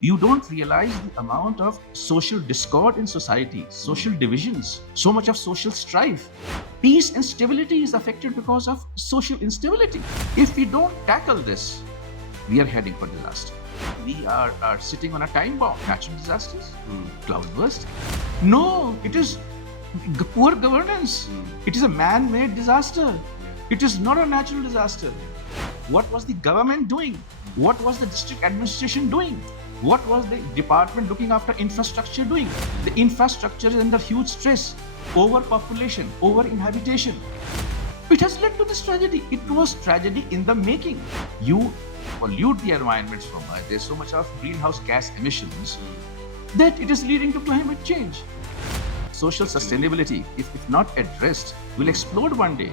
You don't realize the amount of social discord in society, social divisions, so much of social strife. Peace and stability is affected because of social instability. If we don't tackle this, we are heading for disaster. We are sitting on a time bomb. Natural disasters, cloudburst. No, it is poor governance. It is a man-made disaster. It is not a natural disaster. What was the government doing? What was the district administration doing? What was the department looking after infrastructure doing? The infrastructure is under huge stress, overpopulation, over-inhabitation. It has led to this tragedy. It was tragedy in the making. You pollute the environment so much, there's so much of greenhouse gas emissions that it is leading to climate change. Social sustainability, if not addressed, will explode one day.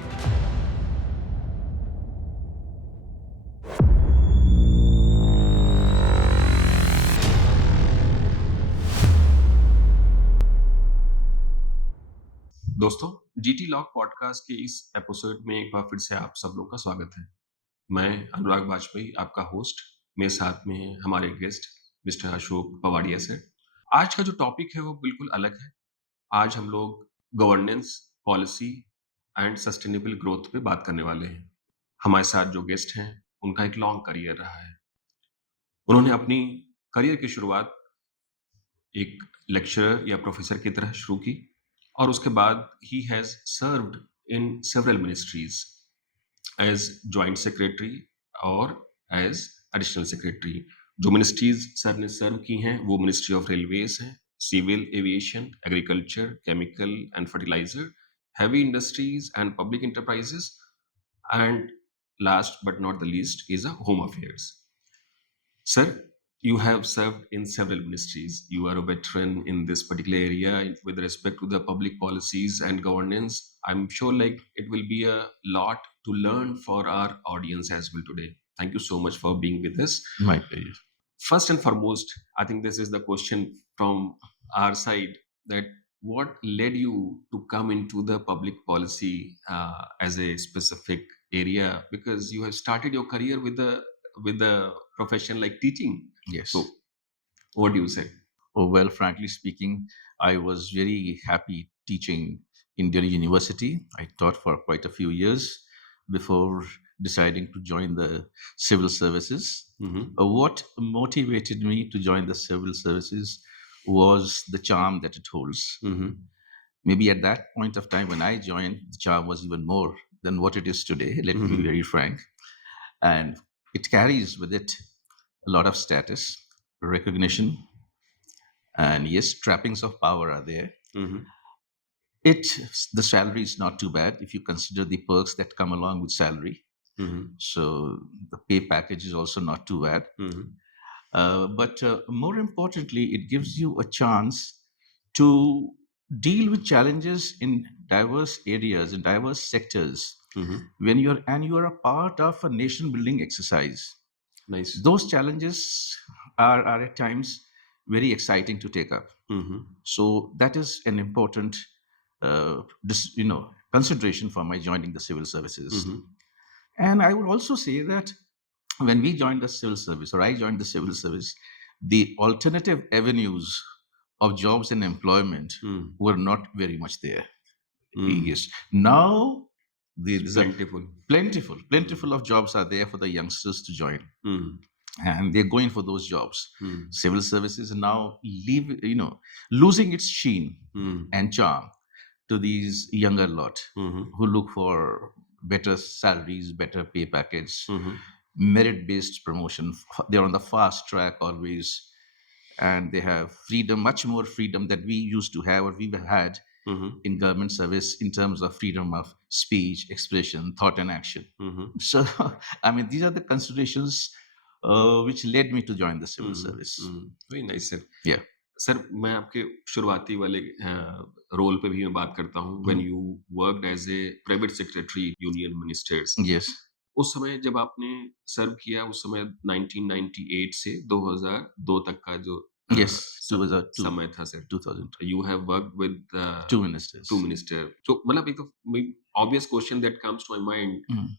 दोस्तों, GT log podcast के इस episode में एक बार फिर से आप सब लोगों का स्वागत है। मैं अनुराग बाजपेयी, आपका होस्ट। मेरे साथ में हैं हमारे गेस्ट मिस्टर अशोक पवाडिया सर। आज का जो टॉपिक है वो बिल्कुल अलग है। आज हम लोग governance, policy and sustainable growth पे बात करने वाले हैं। हमारे साथ जो गेस्ट हैं उनका एक लॉन्ग करियर रहा है। उन्होंने अपनी करियर की शुरुआत एक लेक्चरर या प्रोफेसर की तरह शुरू की और उसके बाद he has served in several ministries as joint secretary और एज एडिशनल सेक्रेटरी। जो मिनिस्ट्रीज सर ने सर्व की हैं वो मिनिस्ट्री ऑफ रेलवेज है, civil aviation, agriculture, chemical and fertiliser, heavy industries and public enterprises, and last but not the least is a home affairs. Sir, you have served in several ministries. You are a veteran in this particular area with respect to the public policies and governance. I'm sure like it will be a lot to learn for our audience as well today. Thank you so much for being with us. My pleasure. First and foremost, I think this is the question from our side, that what led you to come into the public policy as a specific area, because you have started your career with the profession like teaching. Yes. So what do you say? Oh, well, frankly speaking, I was very happy teaching in Delhi University. I taught for quite a few years before deciding to join the civil services. What motivated me to join the civil services was the charm that it holds. Maybe at that point of time when I joined, the charm was even more than what it is today. Let me be very frank. And it carries with it a lot of status, recognition, and yes, trappings of power are there. The salary is not too bad if you consider the perks that come along with salary. So the pay package is also not too bad. But more importantly, it gives you a chance to deal with challenges in diverse areas, in diverse sectors. When you are a part of a nation building exercise, Nice. those challenges are at times very exciting to take up. So that is an important consideration for my joining the civil services. And I would also say that when we joined the civil service, or I joined the civil service, the alternative avenues of jobs and employment were not very much there. Yes. Now there's plentiful of jobs are there for the youngsters to join. And they're going for those jobs. Civil services now losing its sheen and charm to these younger lot who look for better salaries, better pay package, merit-based promotion. They're on the fast track always, and they have freedom, much more freedom that we used to have, or we had in government service, in terms of freedom of speech, expression, thought, and action. So, I mean, these are the considerations which led me to join the civil service. Very nice, sir. Yeah. Sir, मैं आपके शुरुआती वाले role पे भी मैं बात करता हूँ। When you worked as a private secretary union ministers, Yes. उस समय जब आपने सर्व किया, उस समय 1998 से 2002 तक का जो Yes. 2002. समय था sir, 2000. You have worked with Two ministers. two minister. So मतलब एक तो obvious question that comes to my mind,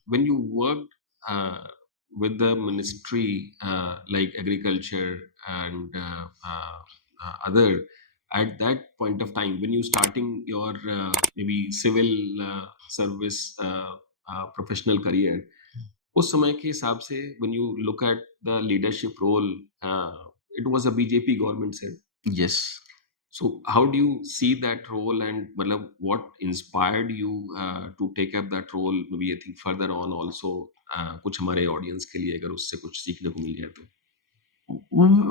when you worked with the ministry like agriculture and other, at that point of time when you starting your maybe civil service professional career, उस समय के हिसाब से when you look at the leadership role, it was a BJP government said. Yes. So how do you see that role, and मतलब what inspired you to take up that role? Maybe I think further on also कुछ हमारे audience के लिए अगर उससे कुछ सीखने को मिल जाए तो.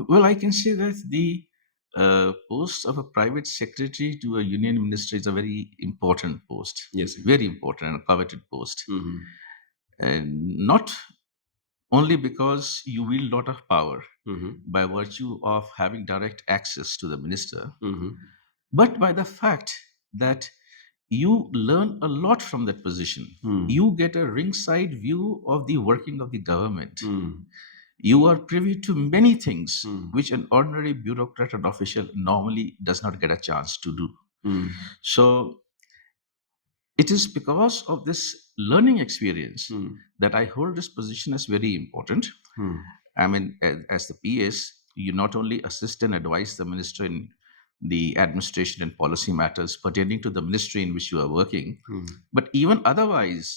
Well, I can say that the post of a private secretary to a union minister is a very important post. Yes. Very important and coveted post. Mhm. And not only because you wield a lot of power Mhm. by virtue of having direct access to the minister, Mhm. but by the fact that you learn a lot from that position. Mm. You get a ringside view of the working of the government. Mm. You are privy to many things Mm. which an ordinary bureaucrat and official normally does not get a chance to do. Mm. So it is because of this learning experience Mm. that I hold this position as very important. Mm. I mean, as the PS, you not only assist and advise the minister in the administration and policy matters pertaining to the ministry in which you are working, Mm. but even otherwise,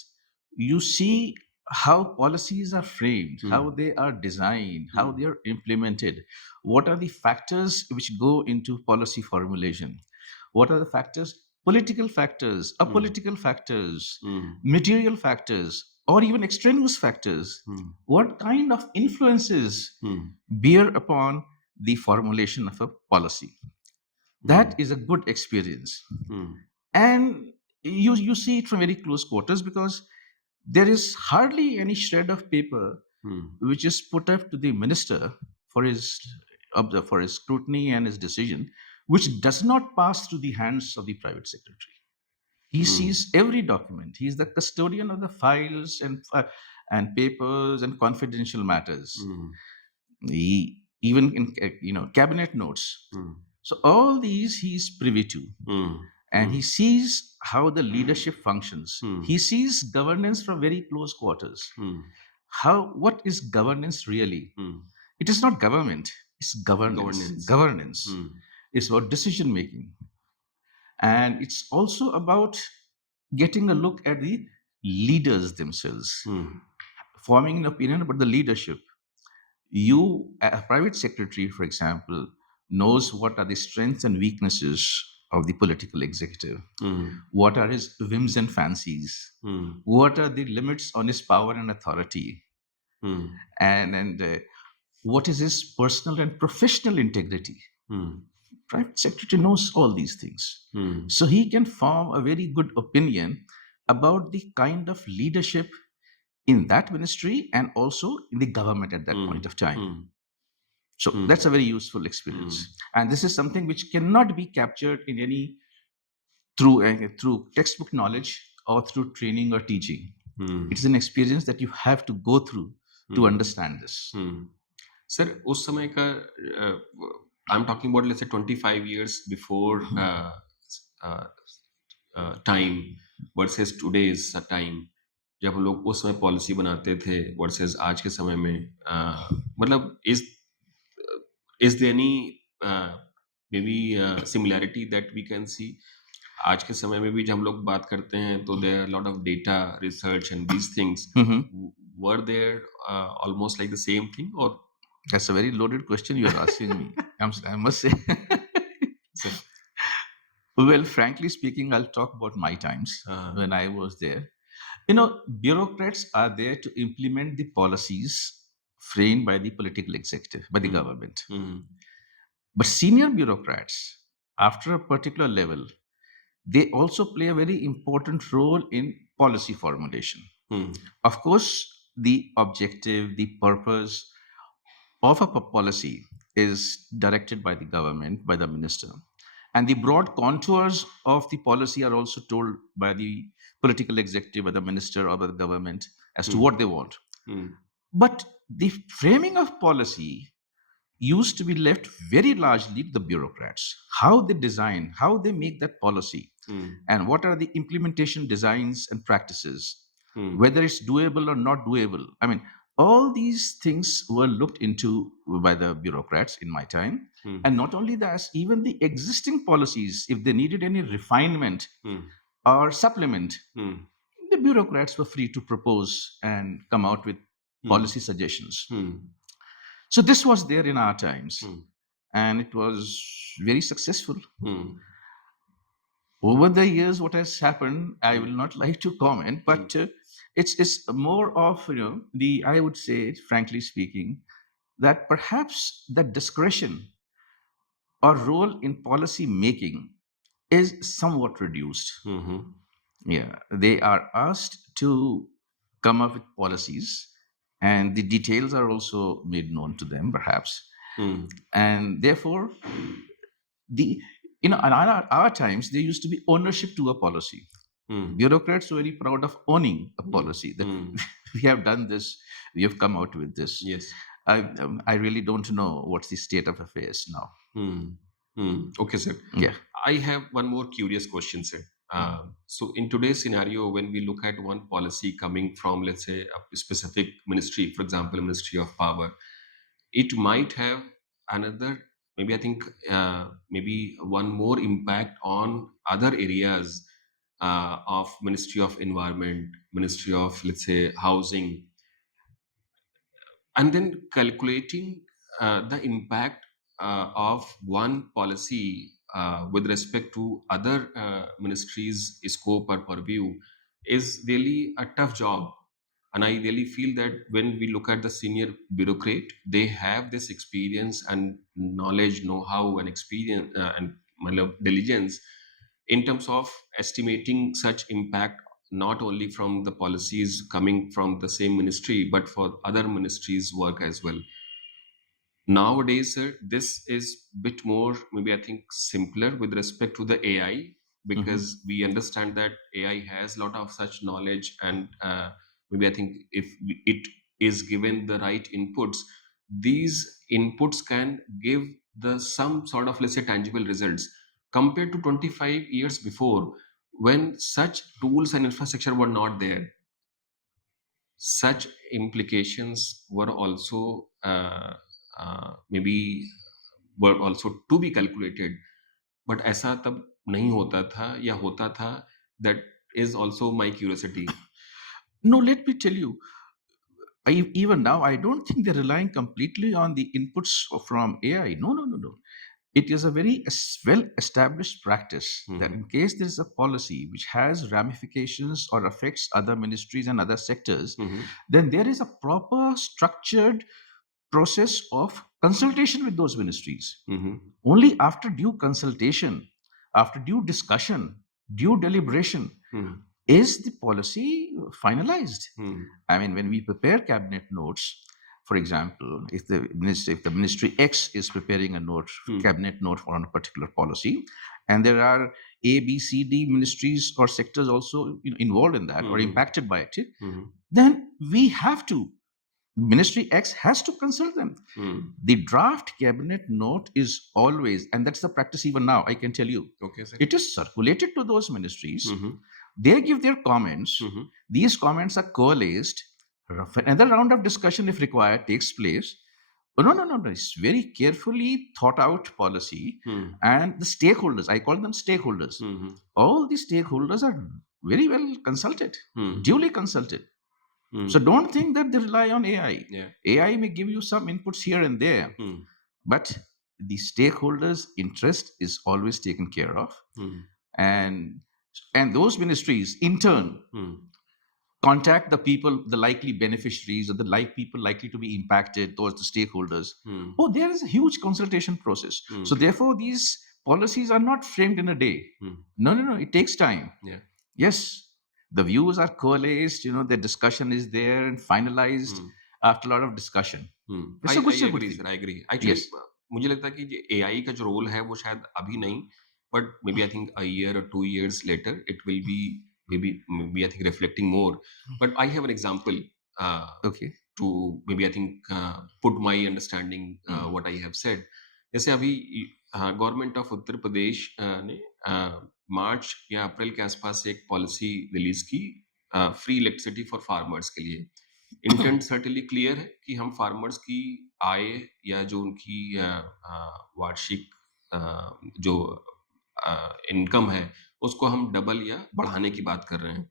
you see how policies are framed, how they are designed, how they are implemented, what are the factors which go into policy formulation, what are the factors, political factors, apolitical factors, Mm. material factors, or even extraneous factors, Mm. what kind of influences Mm. bear upon the formulation of a policy. That is a good experience. Mm. And you see it from very close quarters because there is hardly any shred of paper Mm. which is put up to the minister for his for his scrutiny and his decision, which does not pass through the hands of the private secretary. He sees every document. He is the custodian of the files and papers and confidential matters. Mm. He even in cabinet notes. Mm. So all these he is privy to, Mm. and he sees how the leadership functions. Mm. He sees governance from very close quarters. Mm. What is governance really? Mm. It is not government, it's governance. Governance Mm. is about decision making. And it's also about getting a look at the leaders themselves, Mm. forming an opinion about the leadership. You, a private secretary, for example, knows what are the strengths and weaknesses of the political executive. Mm. What are his whims and fancies? Mm. What are the limits on his power and authority? Mm. And what is his personal and professional integrity? Mm. Private secretary knows all these things. Mm. So he can form a very good opinion about the kind of leadership in that ministry and also in the government at that point of time. Mm. So that's a very useful experience. And this is something which cannot be captured in any through textbook knowledge or through training or teaching. It's an experience that you have to go through to understand this. Sir, उस समय का I'm talking about let's say 25 years before time versus today's time, जब हम लोग उस समय policy बनाते थे versus आज के समय में मतलब is there any maybe similarity that we can see? आज के समय में भी जब हम लोग बात करते हैं तो there are a lot of data research and these things. Were there almost like the same thing, or That's a very loaded question you are asking me. I must say. Sir. Well, frankly speaking, I'll talk about my times when I was there. Bureaucrats are there to implement the policies framed by the political executive, by the government. But senior bureaucrats, after a particular level, they also play a very important role in policy formulation. Of course, the objective, the purpose of a policy is directed by the government, by the minister. And the broad contours of the policy are also told by the political executive, by the minister, or by the government as to what they want. But the framing of policy used to be left very largely to the bureaucrats. How they design, how they make that policy, and what are the implementation designs and practices, whether it's doable or not doable. I mean, all these things were looked into by the bureaucrats in my time. And not only that, even the existing policies, if they needed any refinement or supplement, the bureaucrats were free to propose and come out with policy suggestions. So this was there in our times, and it was very successful. Over the years, what has happened, I will not like to comment, but it's more of, the, I would say, frankly speaking, that perhaps the discretion or role in policy making is somewhat reduced. Yeah, they are asked to come up with policies, and the details are also made known to them, perhaps. And therefore, the in our times, there used to be ownership to a policy. Bureaucrats were very proud of owning a policy, that we have done this, we have come out with this. Yes. I really don't know what's the state of affairs now. Okay, sir. Yeah. I have one more curious question, sir. So in today's scenario, when we look at one policy coming from, let's say, a specific ministry, for example, Ministry of Power, it might have another, maybe I think, maybe one more impact on other areas of Ministry of Environment, Ministry of, let's say, Housing, and then calculating the impact of one policy with respect to other ministries' scope or purview is really a tough job. And I really feel that when we look at the senior bureaucrat, they have this experience and knowledge, know-how, and experience and diligence in terms of estimating such impact, not only from the policies coming from the same ministry but for other ministries work as well. Nowadays, sir, this is bit more, maybe I think, simpler with respect to the AI, because we understand that AI has a lot of such knowledge, and maybe I think if it is given the right inputs, these inputs can give the some sort of, let's say, tangible results compared to 25 years before, when such tools and infrastructure were not there. Such implications were also maybe were also to be calculated, but ऐसा तब नहीं होता था या होता था, that is also my curiosity. No, let me tell you, even now, I don't think they're relying completely on the inputs from AI. No, no, no, no. It is a very well established practice that in case there is a policy which has ramifications or affects other ministries and other sectors, then there is a proper structured process of consultation with those ministries. Only after due consultation, after due discussion, due deliberation, is the policy finalized. I mean, when we prepare cabinet notes, for example, if the ministry X is preparing a note, cabinet note on a particular policy, and there are A, B, C, D ministries or sectors also involved in that or impacted by it, then we have to. Ministry X has to consult them. The draft cabinet note is always, and that's the practice even now, I can tell you. Okay, sir. It is circulated to those ministries. They give their comments. These comments are coalesced. Another round of discussion, if required, takes place. Oh, no, no, no, no. It's very carefully thought out policy. And the stakeholders, I call them stakeholders, all the stakeholders are very well consulted, duly consulted. So don't think that they rely on AI. Yeah. AI may give you some inputs here and there, but the stakeholders' interest is always taken care of. And those ministries, in turn, contact the people, the likely beneficiaries, or the people likely to be impacted, those the stakeholders. Oh, there is a huge consultation process. So therefore, these policies are not framed in a day. No, no, no. It takes time. Yeah. Yes, the views are coalesced. The discussion is there and finalized after a lot of discussion. It's a good I agree, thing. sir. I agree. Actually, Yes. मुझे लगता है कि AI का जो role है वो शायद अभी नहीं, but maybe I think a year or 2 years later it will be maybe I think reflecting more. But I have an example Okay. to maybe I think put my understanding what I have said. जैसे अभी government of Uttar Pradesh ने मार्च या अप्रैल के आसपास एक policy release की free electricity for farmers के लिए. इंटेंट सर्टेनली क्लियर है कि हम फार्मर्स की आय या जो उनकी वार्षिक जो इनकम है उसको हम डबल या बढ़ाने की बात कर रहे हैं।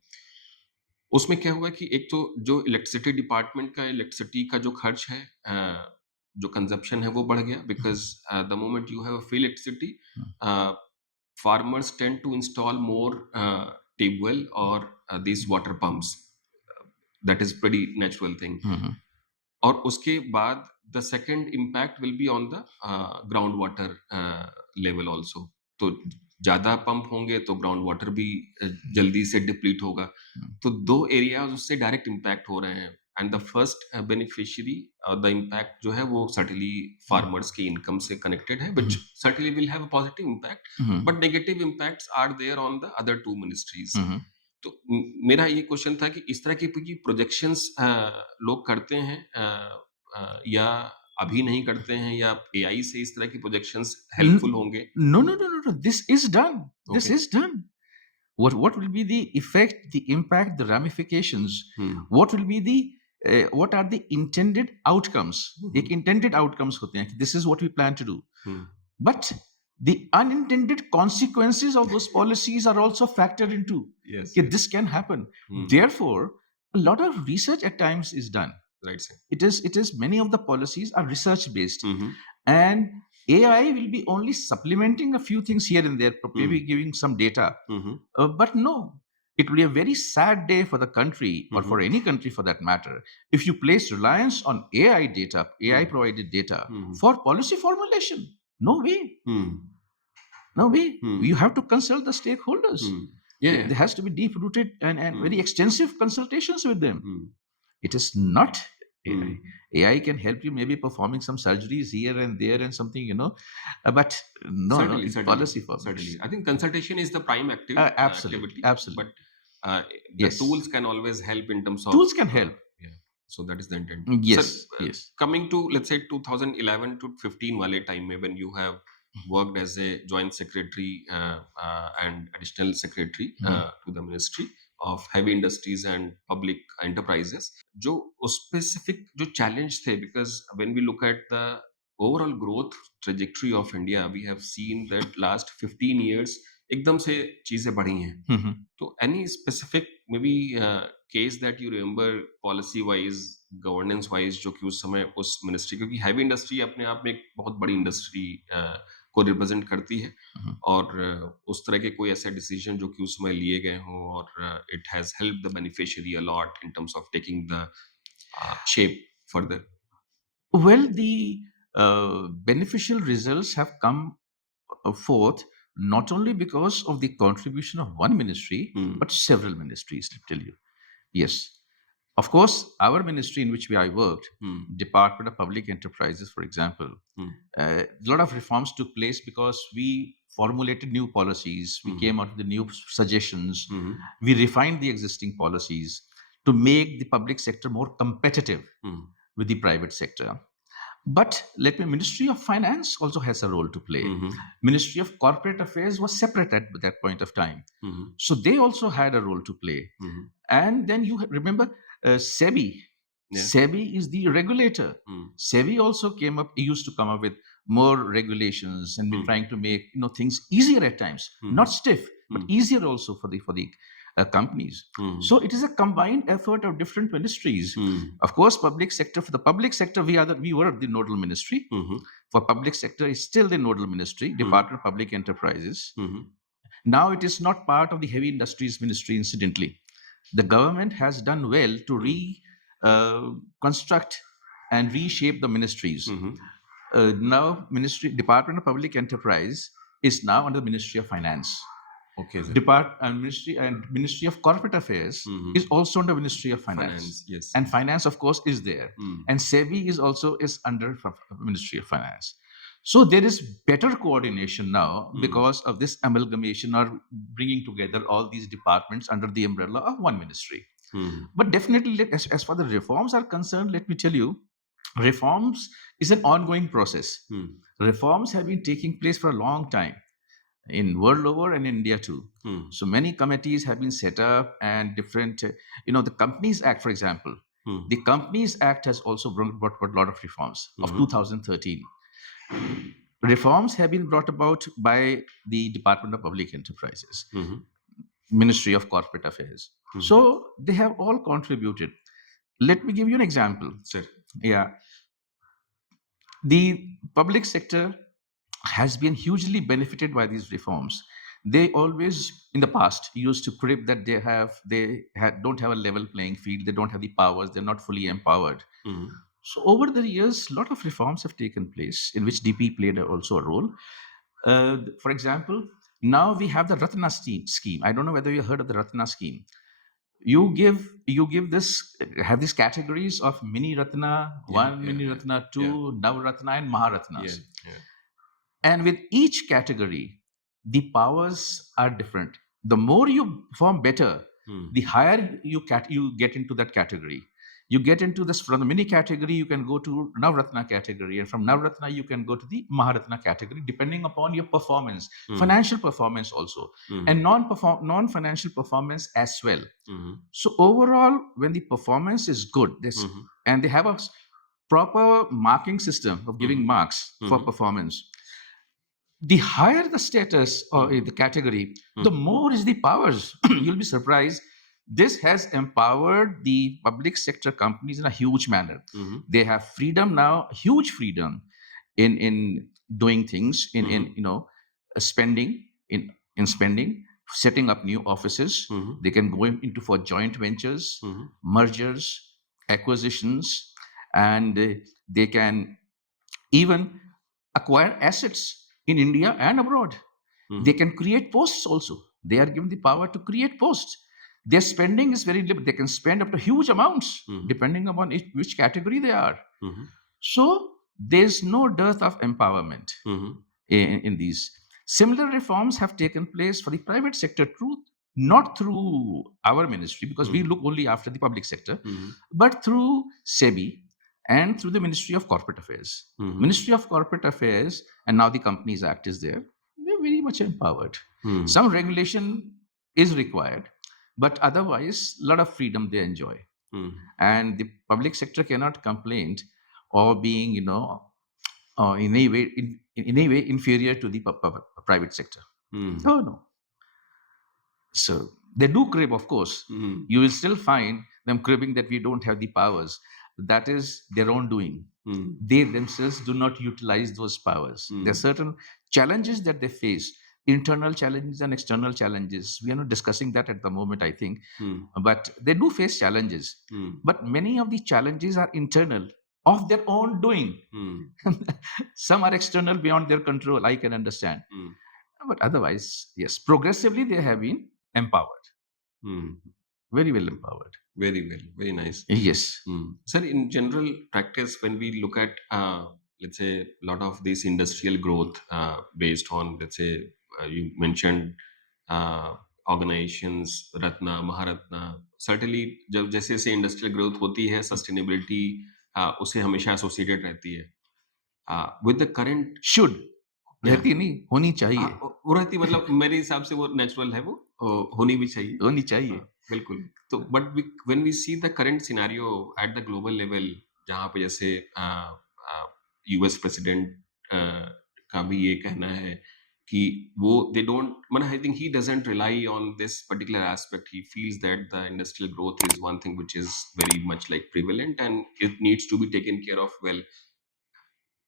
उसमें क्या हुआ कि एक तो जो इलेक्ट्रिसिटी डिपार्टमेंट का इलेक्ट्रिसिटी का जो खर्च है, जो कंजप्शन है वो बढ़ गया because the moment you have a free electricity, farmers tend to install more tube well or these water pumps. That is pretty natural thing. और उसके बाद the second impact will be on the ground water level also. तो ज्यादा pump होंगे तो ground water भी जल्दी से डिप्लीट होगा। तो दो एरियाज उससे डायरेक्ट इम्पैक्ट हो रहे हैं and the first beneficiary the impact जो है वो सर्टनली फार्मर्स की इनकम से कनेक्टेड है which certainly will have a positive impact, but negative impacts are there on the other two ministries. तो मेरा ये क्वेश्चन था कि इस तरह की प्रोजेक्शंस लोग करते हैं या अभी नहीं करते हैं, या एआई से इस तरह की प्रोजेक्शंस हेल्पफुल होंगे? No. This is done. This Okay. is done. What will be the effect, the impact, the ramifications? What will be the what are the intended outcomes? एक intended outcomes होते हैं कि this is what we plan to do. But the unintended consequences of those policies are also factored into. Yes, कि yes. this can happen. Therefore, a lot of research at times is done. Right, sir. It is many of the policies are research based, and AI will be only supplementing a few things here and there, maybe giving some data. But no, it will be a very sad day for the country, or for any country for that matter, if you place reliance on AI data, AI provided data for policy formulation. No way. No way. You have to consult the stakeholders. Yeah. There has to be deep rooted and very extensive consultations with them. It is not AI. AI can help you maybe performing some surgeries here and there and something, but no, Certainly, it's certainly, policy for certainly. I think consultation is the prime absolutely, activity. absolutely. But the Yes. tools can always help in terms of Tools can help. Yeah. So that is the intent. Yes, Sir, yes. coming to let's say 2011 to 15 wale time mein, when you have worked as a joint secretary and additional secretary to the Ministry of Heavy Industries and Public Enterprises, जो specific जो challenge थे, because when we look at the overall growth trajectory of India, we have seen that last 15 years एकदम से चीजें बढ़ी हैं। तो any specific maybe case that you remember policy wise, governance wise, जो कि उस समय उस मिनिस्ट्री, क्योंकि हैवी इंडस्ट्री अपने आप में एक बहुत बड़ी इंडस्ट्री को रिप्रेजेंट करती है, और उस तरह के कोई ऐसे डिसीजन जो कि उस समय लिए गए हों और it has help the beneficiary a lot in terms of taking the shape further? Well, the beneficial results have come forth not only because of the contribution of one ministry, but several ministries, to tell you. Yes. Of course, our ministry in which I worked, Department of Public Enterprises, for example, a lot of reforms took place because we formulated new policies, we came out with the new suggestions, we refined the existing policies to make the public sector more competitive with the private sector. But let me, Ministry of Finance also has a role to play. Ministry of Corporate Affairs was separate at that point of time. So they also had a role to play. And then you remember SEBI. Yeah. SEBI is the regulator. SEBI also used to come up with more regulations and been trying to make things easier at times, not stiff, but easier also for the companies. So it is a combined effort of different ministries. Of course, public sector. For the public sector, we were the nodal ministry. For public sector, is still the nodal ministry, Department of Public Enterprises. Now it is not part of the heavy industries ministry, incidentally. The government has done well to reconstruct and reshape the ministries. Now, Department of Public Enterprise is now under the Ministry of Finance. Okay, sir. Ministry of Corporate Affairs is also under Ministry of Finance. Yes. And Finance, of course, is there. And SEBI is under Ministry of Finance. So there is better coordination now because of this amalgamation or bringing together all these departments under the umbrella of one ministry. But definitely, as far as the reforms are concerned, let me tell you, reforms is an ongoing process. Reforms have been taking place for a long time in world over and in India too. So many committees have been set up, and different, the Companies Act, for example, The Companies Act has also brought a lot of reforms of 2013. Reforms have been brought about by the Department of Public Enterprises, Ministry of Corporate Affairs. So they have all contributed. Let me give you an example. Sure. Yeah. The public sector has been hugely benefited by these reforms. They always, in the past, used to crib that don't have a level playing field, they don't have the powers, they're not fully empowered. So over the years, a lot of reforms have taken place in which DP played also a role. For example, now we have the Ratna scheme. I don't know whether you heard of the Ratna scheme. You give this have these categories of mini Ratna, mini Ratna, two, Navratna, and Maharatnas. And with each category, the powers are different. The more you perform better, the higher you get into that category. You get into this from the mini category, you can go to Navratna category, and from Navratna you can go to the Maharatna category, depending upon your performance, financial performance also, and non-financial performance as well. So overall, when the performance is good, and they have a proper marking system of giving marks for performance, the higher the status or the category, the more is the powers. You'll be surprised. This has empowered the public sector companies in a huge manner. They have freedom now, huge freedom in doing things, in spending, in spending, setting up new offices. They can go into for joint ventures, mergers, acquisitions, and they can even acquire assets in India and abroad. They can create posts also. They are given the power to create posts. Their spending is very limited. They can spend up to huge amounts depending upon which category they are. So there's no dearth of empowerment in these. Similar reforms have taken place for the private sector too, not through our ministry, because we look only after the public sector, but through SEBI and through the Ministry of Corporate Affairs. Ministry of Corporate Affairs, and now the Companies Act is there. They're very much empowered. Some regulation is required, but otherwise, a lot of freedom they enjoy. And the public sector cannot complain or being, in any way inferior to the private sector. Oh no. So they do crib, of course. You will still find them cribbing that we don't have the powers. That is their own doing. They themselves do not utilize those powers. There are certain challenges that they face, internal challenges and external challenges. We are not discussing that at the moment, I think. But they do face challenges. But many of the challenges are internal, of their own doing. Some are external, beyond their control, I can understand. But otherwise, yes, progressively they have been empowered. Very well empowered. Very well, very nice. Yes. Sir, in general practice, when we look at, let's say, a lot of this industrial growth based on, let's say, you mentioned organizations, Ratna, Maharatna, certainly, जब जैसे जैसे industrial growth होती है, sustainability उसे हमेशा associated रहती है. With the current Should. रहती नहीं, होनी चाहिए. वो रहती, मतलब मेरे हिसाब से वो नेचुरल है, वो होनी भी चाहिए. होनी चाहिए. बिल्कुल. तो but when we see the current scenario at the global level, जहाँ पे जैसे यूएस प्रेसिडेंट का भी ये कहना है कि वो दे डोंट, मतलब I think he doesn't rely on this particular aspect. He feels that the industrial growth is one thing which is very much like prevalent and it needs to be taken care of well.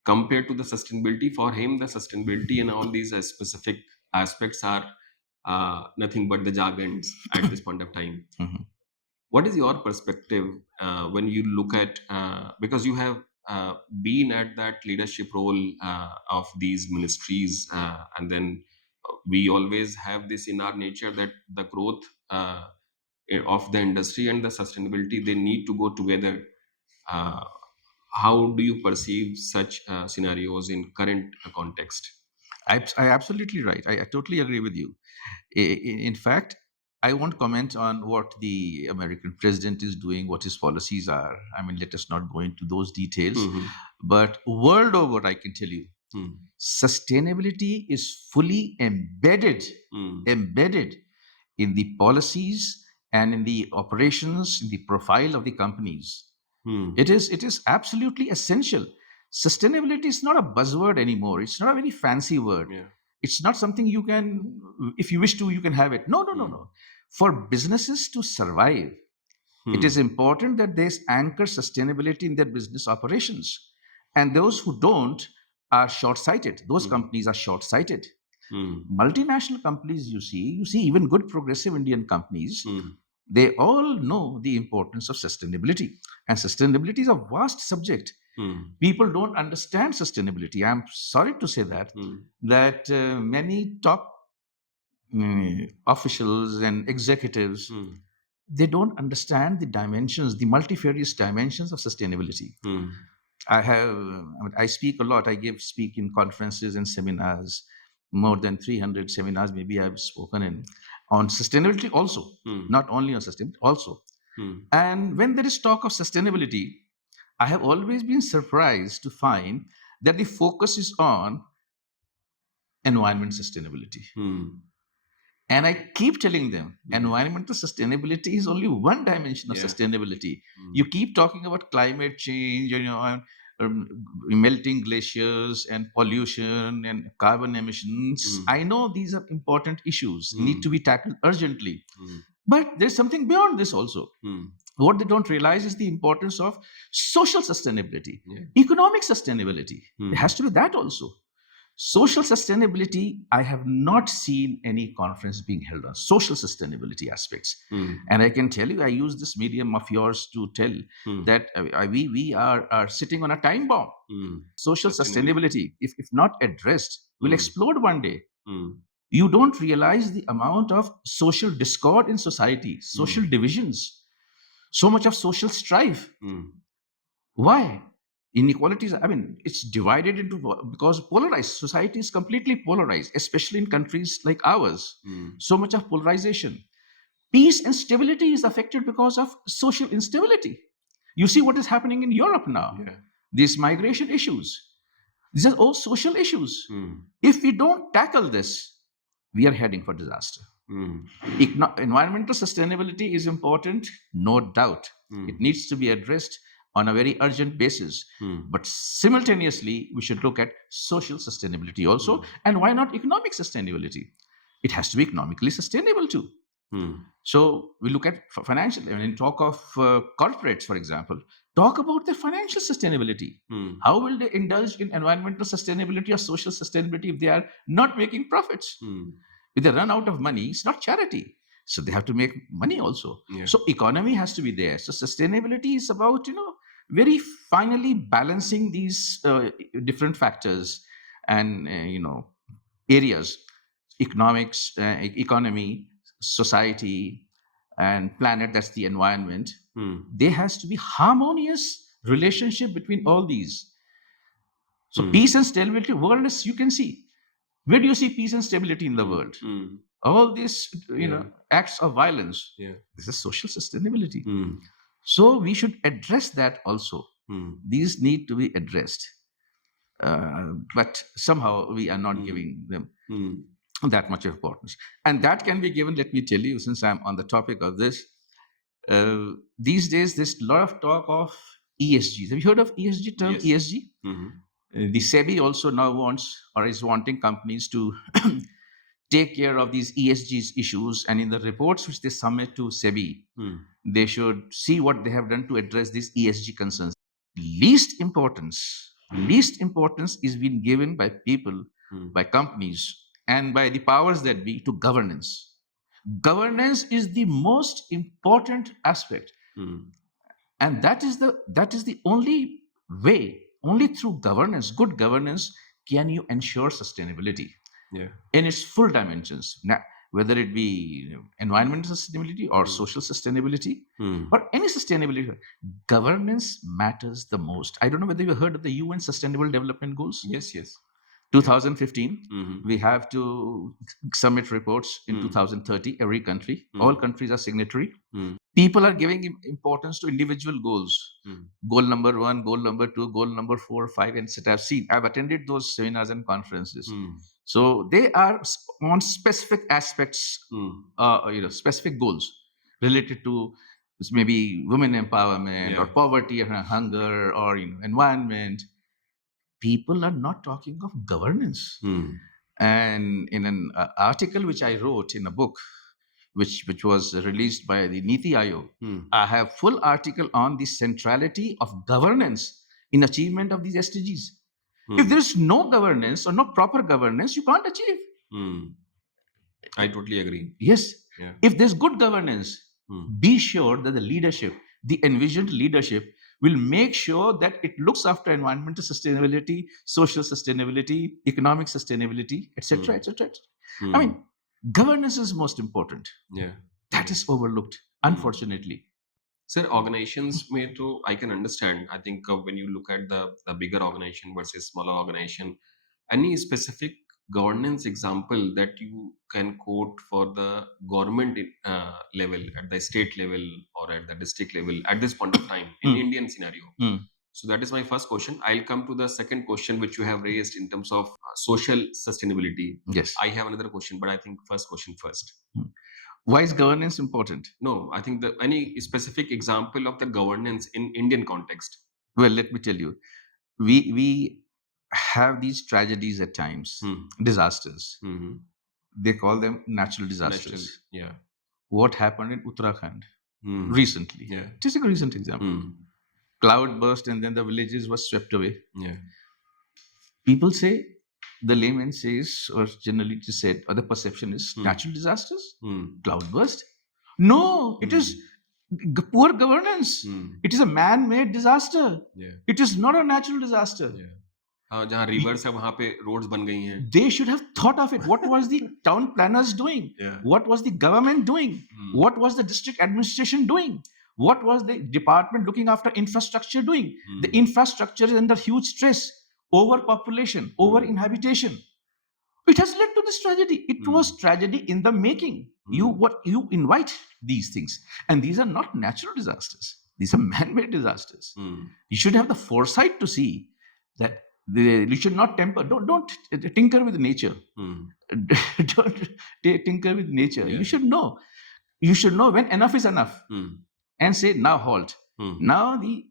Compared to the sustainability, for him the sustainability and all these specific aspects are nothing but the jargons at this point of time. What is your perspective when you look at, because you have been at that leadership role of these ministries, and then we always have this in our nature that the growth of the industry and the sustainability, they need to go together. How do you perceive such scenarios in current context? I absolutely right. I totally agree with you. In fact, I won't comment on what the American president is doing, what his policies are. I mean, let us not go into those details. But world over, I can tell you, sustainability is fully embedded in the policies and in the operations, in the profile of the companies. It is absolutely essential. Sustainability is not a buzzword anymore. It's not a very fancy word. Yeah. It's not something you can, if you wish to, you can have it. No, no, no, no. For businesses to survive, it is important that they anchor sustainability in their business operations. And those who don't are short-sighted. Those companies are short-sighted. Multinational companies, you see even good progressive Indian companies, they all know the importance of sustainability. And sustainability is a vast subject. People don't understand sustainability. I'm sorry to say that many top officials and executives, they don't understand the dimensions, the multifarious dimensions of sustainability. I speak a lot. I speak in conferences and seminars, more than 300 seminars maybe I've spoken in on sustainability also, not only on sustainability also. And when there is talk of sustainability, I have always been surprised to find that the focus is on environment sustainability. And I keep telling them environmental sustainability is only one dimension of sustainability. You keep talking about climate change, melting glaciers and pollution and carbon emissions. I know these are important issues, need to be tackled urgently. But there's something beyond this also. What they don't realize is the importance of social sustainability, economic sustainability. There has to be that also. Social sustainability, I have not seen any conference being held on social sustainability aspects. And I can tell you, I use this medium of yours to tell that we are sitting on a time bomb. Social sustainability, if not addressed, will explode one day. You don't realize the amount of social discord in society, social divisions, so much of social strife. Why? Inequalities, it's divided into, because polarized society is completely polarized, especially in countries like ours. So much of polarization. Peace and stability is affected because of social instability. You see what is happening in Europe now. These migration issues, these are all social issues. If we don't tackle this, we are heading for disaster. Environmental sustainability is important, no doubt. It needs to be addressed on a very urgent basis. But simultaneously, we should look at social sustainability also. And why not economic sustainability? It has to be economically sustainable too. So we look at financial, and talk of corporates, for example, talk about their financial sustainability. How will they indulge in environmental sustainability or social sustainability if they are not making profits? If they run out of money, it's not charity. So they have to make money also. So economy has to be there. So sustainability is about, very finally balancing these different factors and, areas, economics, economy, society, and planet, that's the environment. There has to be harmonious relationship between all these. So peace and stability, world is, you can see, where do you see peace and stability in the world? All these, acts of violence. This is social sustainability. So we should address that also. These need to be addressed. But somehow we are not giving them that much importance. And that can be given, let me tell you, since I'm on the topic of this, these days there's a lot of talk of ESGs. Have you heard of ESG term? Yes. ESG? The SEBI also now wants, or is wanting, companies to take care of these ESGs issues. And in the reports which they submit to SEBI, they should see what they have done to address these ESG concerns. Least importance is being given by people, by companies, and by the powers that be to governance. Governance is the most important aspect. And that is the only way, only through governance, good governance, can you ensure sustainability in its full dimensions. Now, whether it be environmental sustainability or social sustainability, or any sustainability, governance matters the most. I don't know whether you heard of the UN Sustainable Development Goals. Yes. 2015, we have to submit reports in 2030, every country. All countries are signatory. People are giving importance to individual goals. Goal number 1, goal number 2, goal number 4, 5, and etc. I've attended those seminars and conferences. So they are on specific aspects, specific goals related to It's maybe women empowerment or Yeah. poverty or hunger or environment. People are not talking of governance. And in an article which I wrote in a book, which was released by the Niti Aayog, I have full article on the centrality of governance in achievement of these SDGs. If there is no governance or no proper governance, you can't achieve. I totally agree. Yes. Yeah. If there's good governance, be sure that the leadership, the envisioned leadership, will make sure that it looks after environmental sustainability, social sustainability, economic sustainability, etc., etc. I mean, governance is most important. Yeah. That is overlooked, unfortunately. Sir, organizations may to I can understand. I think when you look at the bigger organization versus smaller organization, any specific governance example that you can quote for the government level, at the state level or at the district level at this point of time in Indian scenario? So that is my first question. I'll come to the second question which you have raised in terms of social sustainability. Yes. I have another question, but I think first question first. Why is governance important? No, I think any specific example of the governance in Indian context. Well, let me tell you, we have these tragedies at times, disasters. They call them natural disasters. Yeah. What happened in Uttarakhand recently? Yeah. It is a recent example. Cloud burst and then the villages were swept away. Yeah. People say, the layman says, or generally it is said, or the perception is natural disasters, cloud burst. No, it is poor governance. It is a man-made disaster. Yeah. It is not a natural disaster. Yeah. जहाँ reverse है वहां पे roads बन गई हैं. They should have thought of it. What was the town planners doing? Yeah. What was the government doing? What was the district administration doing? What was the department looking after infrastructure doing? The infrastructure is under huge stress, overpopulation, over-inhabitation. It has led to this tragedy. It was tragedy in the making. You invite these things, and these are not natural disasters. These are man-made disasters. You should have the foresight to see that you should not temper. Don't tinker with nature. Don't tinker with nature. Yeah. You should know. You should know when enough is enough, and say now halt. Now the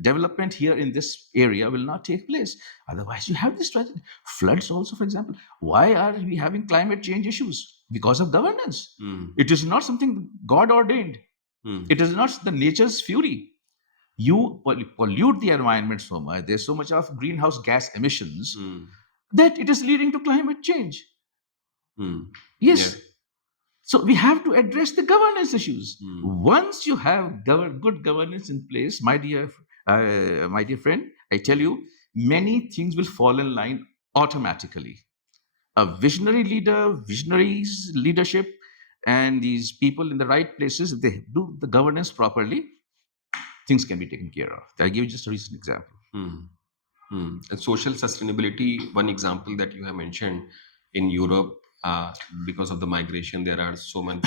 development here in this area will not take place. Otherwise, you have this tragedy. Floods also, for example. Why are we having climate change issues? Because of governance. It is not something God ordained. It is not the nature's fury. You pollute the environment so much. There's so much of greenhouse gas emissions that it is leading to climate change. Yes. Yeah. So we have to address the governance issues. Once you have good governance in place, my dear friend, I tell you, many things will fall in line automatically. A visionary leader, visionaries leadership, and these people in the right places, if they do the governance properly, things can be taken care of. I'll give you just a recent example. And social sustainability, one example that you have mentioned in Europe, because of the migration, there are so much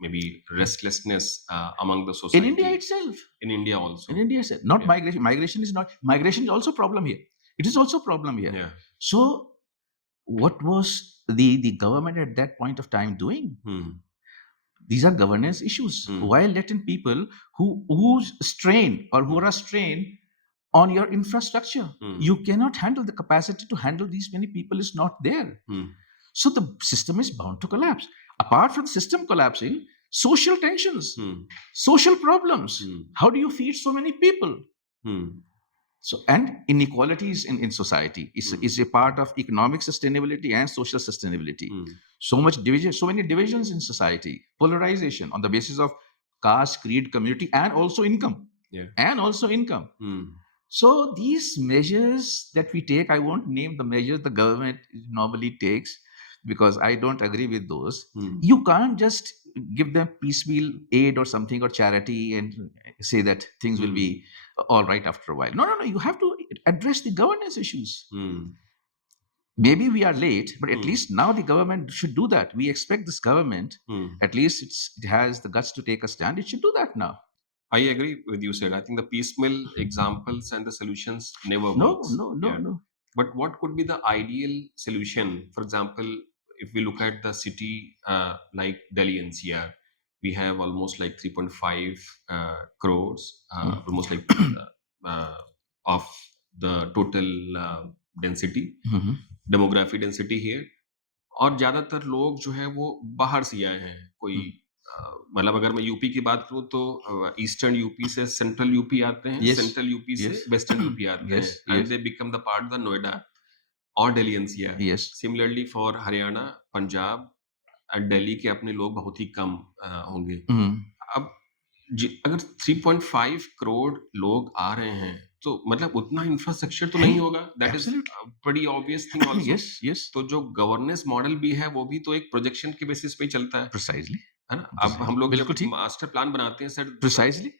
maybe restlessness among the society. In India itself. In India also. In India itself. Not migration. Migration is also a problem here. It is also a problem here. Yeah. So what was the government at that point of time doing? These are governance issues. While letting people who strain or who are strained on your infrastructure, you cannot handle the capacity to handle these many people is not there. So the system is bound to collapse. Apart from the system collapsing, social tensions, social problems. How do you feed so many people? So, and inequalities in society is a part of economic sustainability and social sustainability. So much division, so many divisions in society, polarization on the basis of caste, creed, community, and also income. Yeah. And also income. So these measures that we take, I won't name the measures the government normally takes because I don't agree with those. You can't just give them piecemeal aid or something or charity and say that things will be all right after a while. No. You have to address the governance issues. Maybe we are late, but at least now the government should do that. We expect this government, at least it has the guts to take a stand. It should do that now. I agree with you, sir. I think the piecemeal examples and the solutions never works. No. But what could be the ideal solution? For example, if we look at the city like Delhi NCR, we have almost like 3.5 crores, almost like uh, of the total density, demography density here. और ज्यादातर लोग जो है वो बाहर से आए हैं। कोई मतलब अगर मैं यूपी की बात करूं तो ईस्टर्न यूपी से सेंट्रल यूपी आते हैं, Yes, सेंट्रल यूपी से yes, वेस्टर्न यूपी आते हैं, yes, and yes, they become the part the Noida और Delhi NCR. yes. Similarly for Haryana, Punjab and Delhi के अपने लोग बहुत ही कम होंगे। Mm. अब अगर 3.5 करोड़ लोग आ रहे हैं तो मतलब उतना इंफ्रास्ट्रक्चर तो नहीं होगा। That is Absolutely. बड़ी obvious thing also. Yes, yes. तो जो गवर्नेंस मॉडल भी है वो भी तो एक प्रोजेक्शन के बेसिस पे ही चलता Precisely. है ना? अब Precisely. हम लोग जब बिल्कुल ठीक. मास्टर प्लान बनाते हैं सर, Precisely.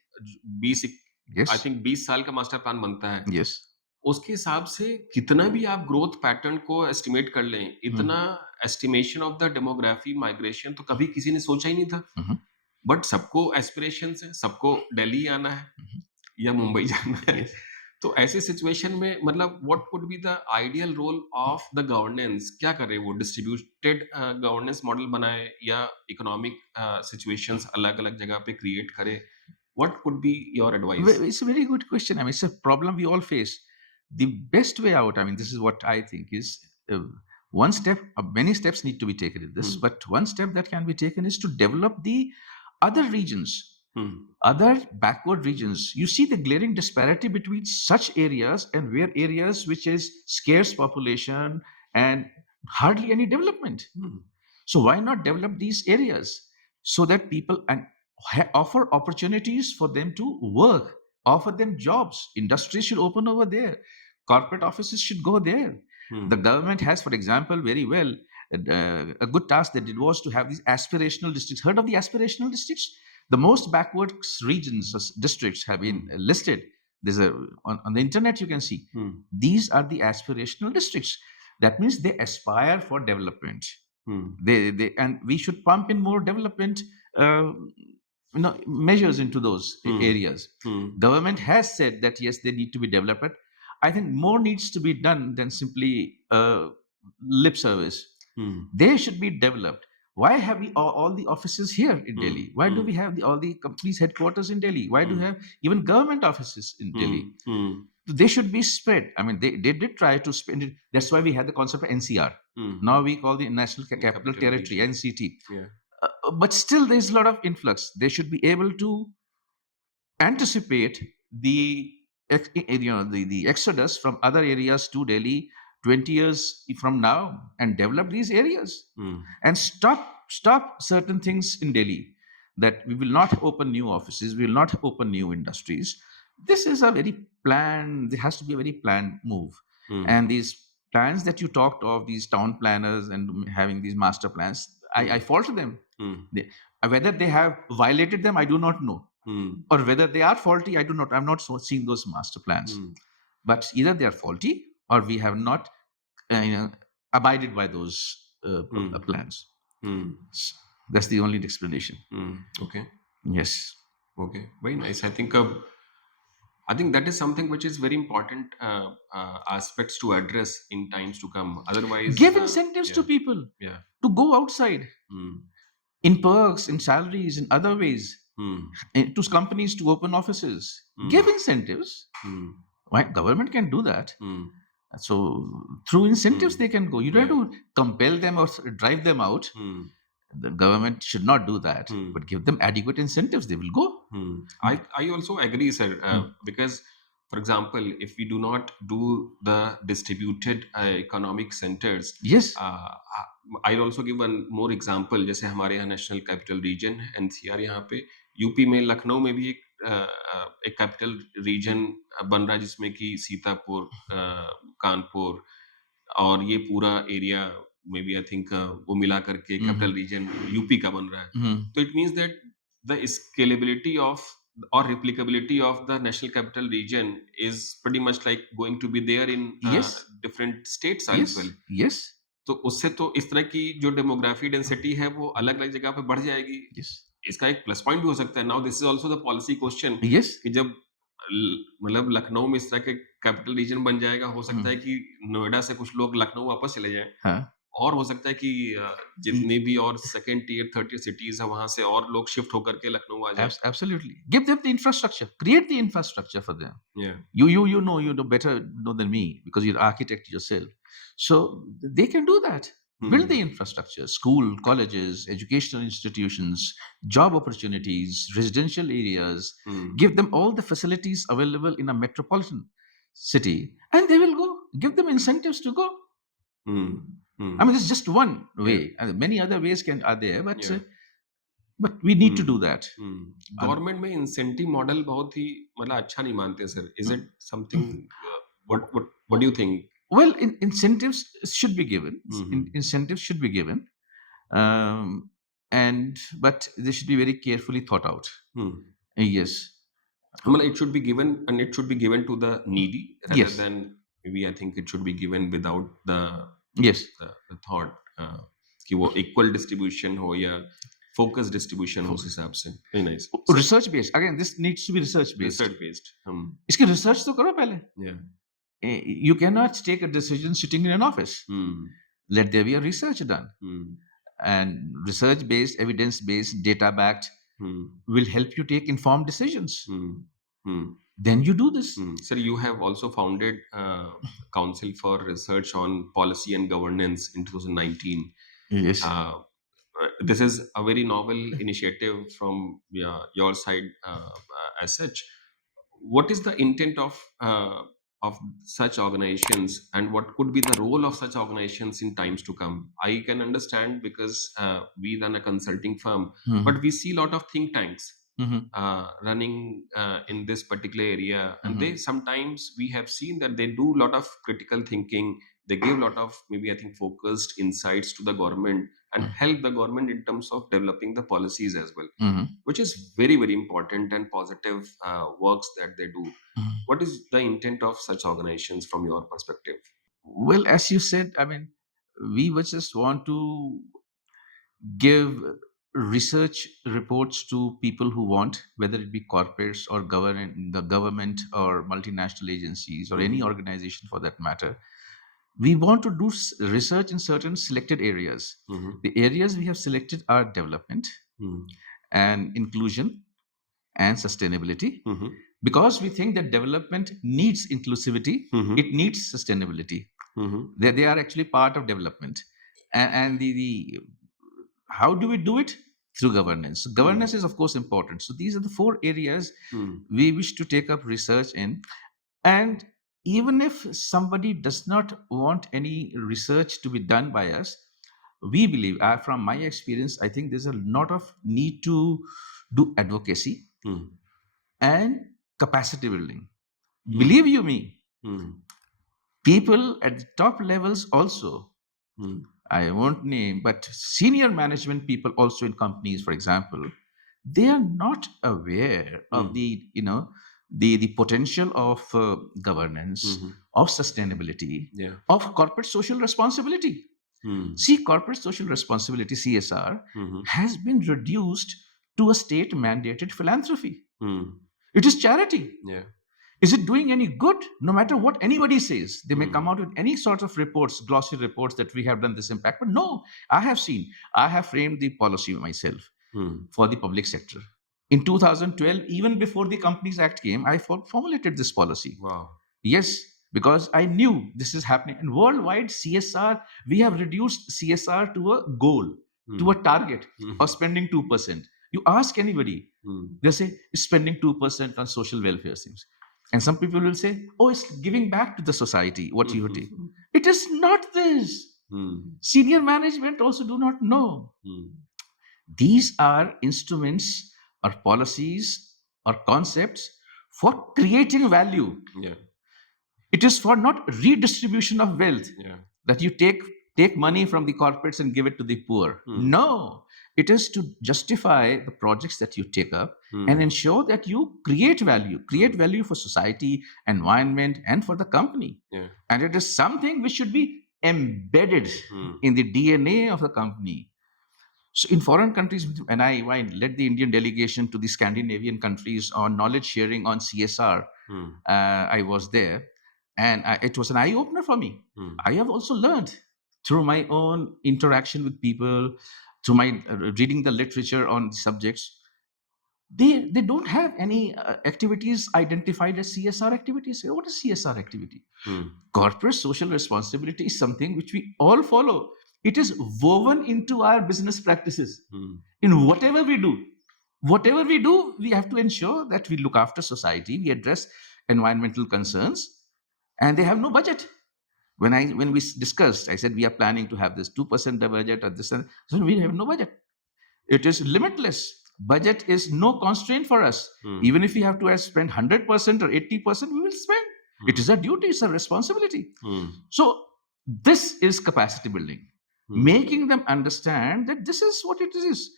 20 आई Yes, थिंक 20 साल का मास्टर प्लान बनता है। yes. उसके हिसाब से कितना भी आप ग्रोथ पैटर्न को एस्टिमेट कर लें, इतना estimation of the demography migration तो कभी किसी ने सोचा ही नहीं था। Mhm. बट सबको एस्पिरेशंस है, सबको दिल्ली आना है या मुंबई जाना है। Yes. तो ऐसे सिचुएशन में मतलब what could be the ideal role of the governance? क्या करे वो? डिस्ट्रीब्यूटेड गवर्नेंस मॉडल बनाए या इकोनॉमिक सिचुएशंस अलग-अलग जगह पे क्रिएट करे? What could be your advice? It's a very good question. I mean, it's a problem we all face. The best way out, I mean, this is what I think is one step, many steps need to be taken in this, but one step that can be taken is to develop the other regions, other backward regions. You see the glaring disparity between such areas and where areas which is scarce population and hardly any development. So why not develop these areas so that people and offer opportunities for them to work, offer them jobs. Industries should open over there. Corporate offices should go there. The government has, for example, very well, a good task they did was to have these aspirational districts. Heard of the aspirational districts? The most backward regions, districts have been listed. There's on the internet you can see. These are the aspirational districts. That means they aspire for development. They and we should pump in more development measures into those areas. Government has said that yes, they need to be developed. I think more needs to be done than simply lip service. They should be developed. Why have we all the offices here in Delhi? Why do we have all the companies headquarters in Delhi? Why do we have even government offices in Delhi? They should be spread. I mean, they did try to spend it. That's why we had the concept of NCR. Now we call the National Capital Territory, NCT. Yeah. But still, there's a lot of influx. They should be able to anticipate the the exodus from other areas to Delhi 20 years from now and develop these areas and stop certain things in Delhi, that we will not open new offices, we will not open new industries. This is a very planned, there has to be a very planned move. And these plans that you talked of, these town planners and having these master plans, I fault them. Whether they have violated them, I do not know. Or whether they are faulty, I do not. I'm not seeing those master plans. But either they are faulty or we have not abided by those plans. That's the only explanation. Okay. Yes. Okay. Very nice. I think that is something which is very important aspects to address in times to come. Otherwise, give incentives to people to go outside in perks, in salaries, in other ways. To companies to open offices. Give incentives. Why? Government can do that. So through incentives they can go. You don't have to compel them or drive them out. The government should not do that, but give them adequate incentives. They will go. I also agree, sir, because for example, if we do not do the distributed economic centers, yes, I'll also give one more example. जैसे हमारे यहाँ national capital region है NCR, यहाँ पे UP में लखनऊ में भी एक कैपिटल रीजन बन रहा है जिसमें कि सीतापुर, कानपुर और ये पूरा एरिया में भी आई थिंक वो मिला करके कैपिटल रीजन यूपी का बन रहा है। तो it means that the scalability of or replicability of the national capital region is pretty much like going to be there in different states as well. Yes. तो उससे तो इस तरह की जो डेमोग्राफी डेंसिटी है वो अलग-अलग जगह पे बढ़ जाएगी। इसका एक प्लस पॉइंट भी हो सकता है। Now this is also the policy question कि जब मतलब लखनऊ में इस तरह के कैपिटल रीजन बन जाएगा, हो सकता है कि नोएडा से कुछ लोग लखनऊ वापस चले जाएं। और हो सकता है कि जितने भी और second tier third tier cities है वहां से और लोग शिफ्ट होकर के लखनऊ आ जाए. Absolutely. Give them the infrastructure. Create the infrastructure for them. Yeah. You know better know than me because you're architect yourself. So they can do that. Build the infrastructure, school, colleges, educational institutions, job opportunities, residential areas. Give them all the facilities available in a metropolitan city, and they will go. Give them incentives to go. I mean, it's just one way. Many other ways are there, but we need to do that. Government में incentive model बहुत ही मतलब अच्छा नहीं मानते sir. Is it something what do you think? Well, incentives should be given. Incentives should be given, but they should be very carefully thought out. Yes. मतलब it should be given, and it should be given to the needy rather Yes. than maybe I think it should be given without the Yes. the thought कि वो equal distribution हो या focus distribution हो उस हिसाब से. Very nice. Research based. Again, this needs to be research based. Research based. इसकी research तो करो पहले. Yeah. You cannot take a decision sitting in an office. Let there be a research done. And research based, evidence based, data backed will help you take informed decisions. Then you do this. Sir, you have also founded Council for Research on Policy and Governance in 2019. Yes. This is a very novel initiative from your side as such. What is the intent of such organizations, and what could be the role of such organizations in times to come? I can understand because we run a consulting firm, but we see a lot of think tanks running in this particular area, and they sometimes we have seen that they do a lot of critical thinking. They give a lot of maybe I think focused insights to the government and help the government in terms of developing the policies as well, which is very, very important and positive works that they do. What is the intent of such organizations from your perspective? Well, as you said, I mean, we would just want to give research reports to people who want, whether it be corporates or the government or multinational agencies or any organization for that matter. We want to do research in certain selected areas. The areas we have selected are development and inclusion and sustainability, because we think that development needs inclusivity, it needs sustainability. They are actually part of development. And the how do we do it? Through governance. Governance is, of course, important. So these are the 4 areas we wish to take up research in. And even if somebody does not want any research to be done by us, we believe, from my experience, I think there's a lot of need to do advocacy and capacity building. Believe you me, people at the top levels also, I won't name, but senior management people also in companies, for example, they are not aware of the potential of governance, of sustainability, of corporate social responsibility. See, corporate social responsibility, CSR, has been reduced to a state mandated philanthropy. It is charity. Is it doing any good? No matter what anybody says, they may come out with any sort of reports, glossy reports that we have done this impact. But no, I have framed the policy myself for the public sector. In 2012, even before the Companies Act came, I formulated this policy. Wow. Yes, because I knew this is happening. And worldwide CSR, we have reduced CSR to a goal, to a target of spending 2%. You ask anybody, they'll say, spending 2% on social welfare things. And some people will say, oh, it's giving back to the society, what you take. It is not this. Senior management also do not know. These are instruments or policies or concepts for creating value. It is for not redistribution of wealth, that you take money from the corporates and give it to the poor. No, it is to justify the projects that you take up and ensure that you create value for society, environment, and for the company. And it is something which should be embedded in the DNA of the company. So in foreign countries, when I led the Indian delegation to the Scandinavian countries on knowledge sharing on CSR, I was there, and it was an eye-opener for me. I have also learned through my own interaction with people, through my reading the literature on subjects, they don't have any activities identified as CSR activities. What is CSR activity? Corporate social responsibility is something which we all follow. It is woven into our business practices. In whatever we do, we have to ensure that we look after society, we address environmental concerns, and they have no budget. When we discussed, I said we are planning to have this 2% budget or this, and so we have no budget. It is limitless. Budget is no constraint for us. Even if we have to spend 100% or 80%, we will spend. It is a duty, it's a responsibility. So this is capacity building, making them understand that this is what it is.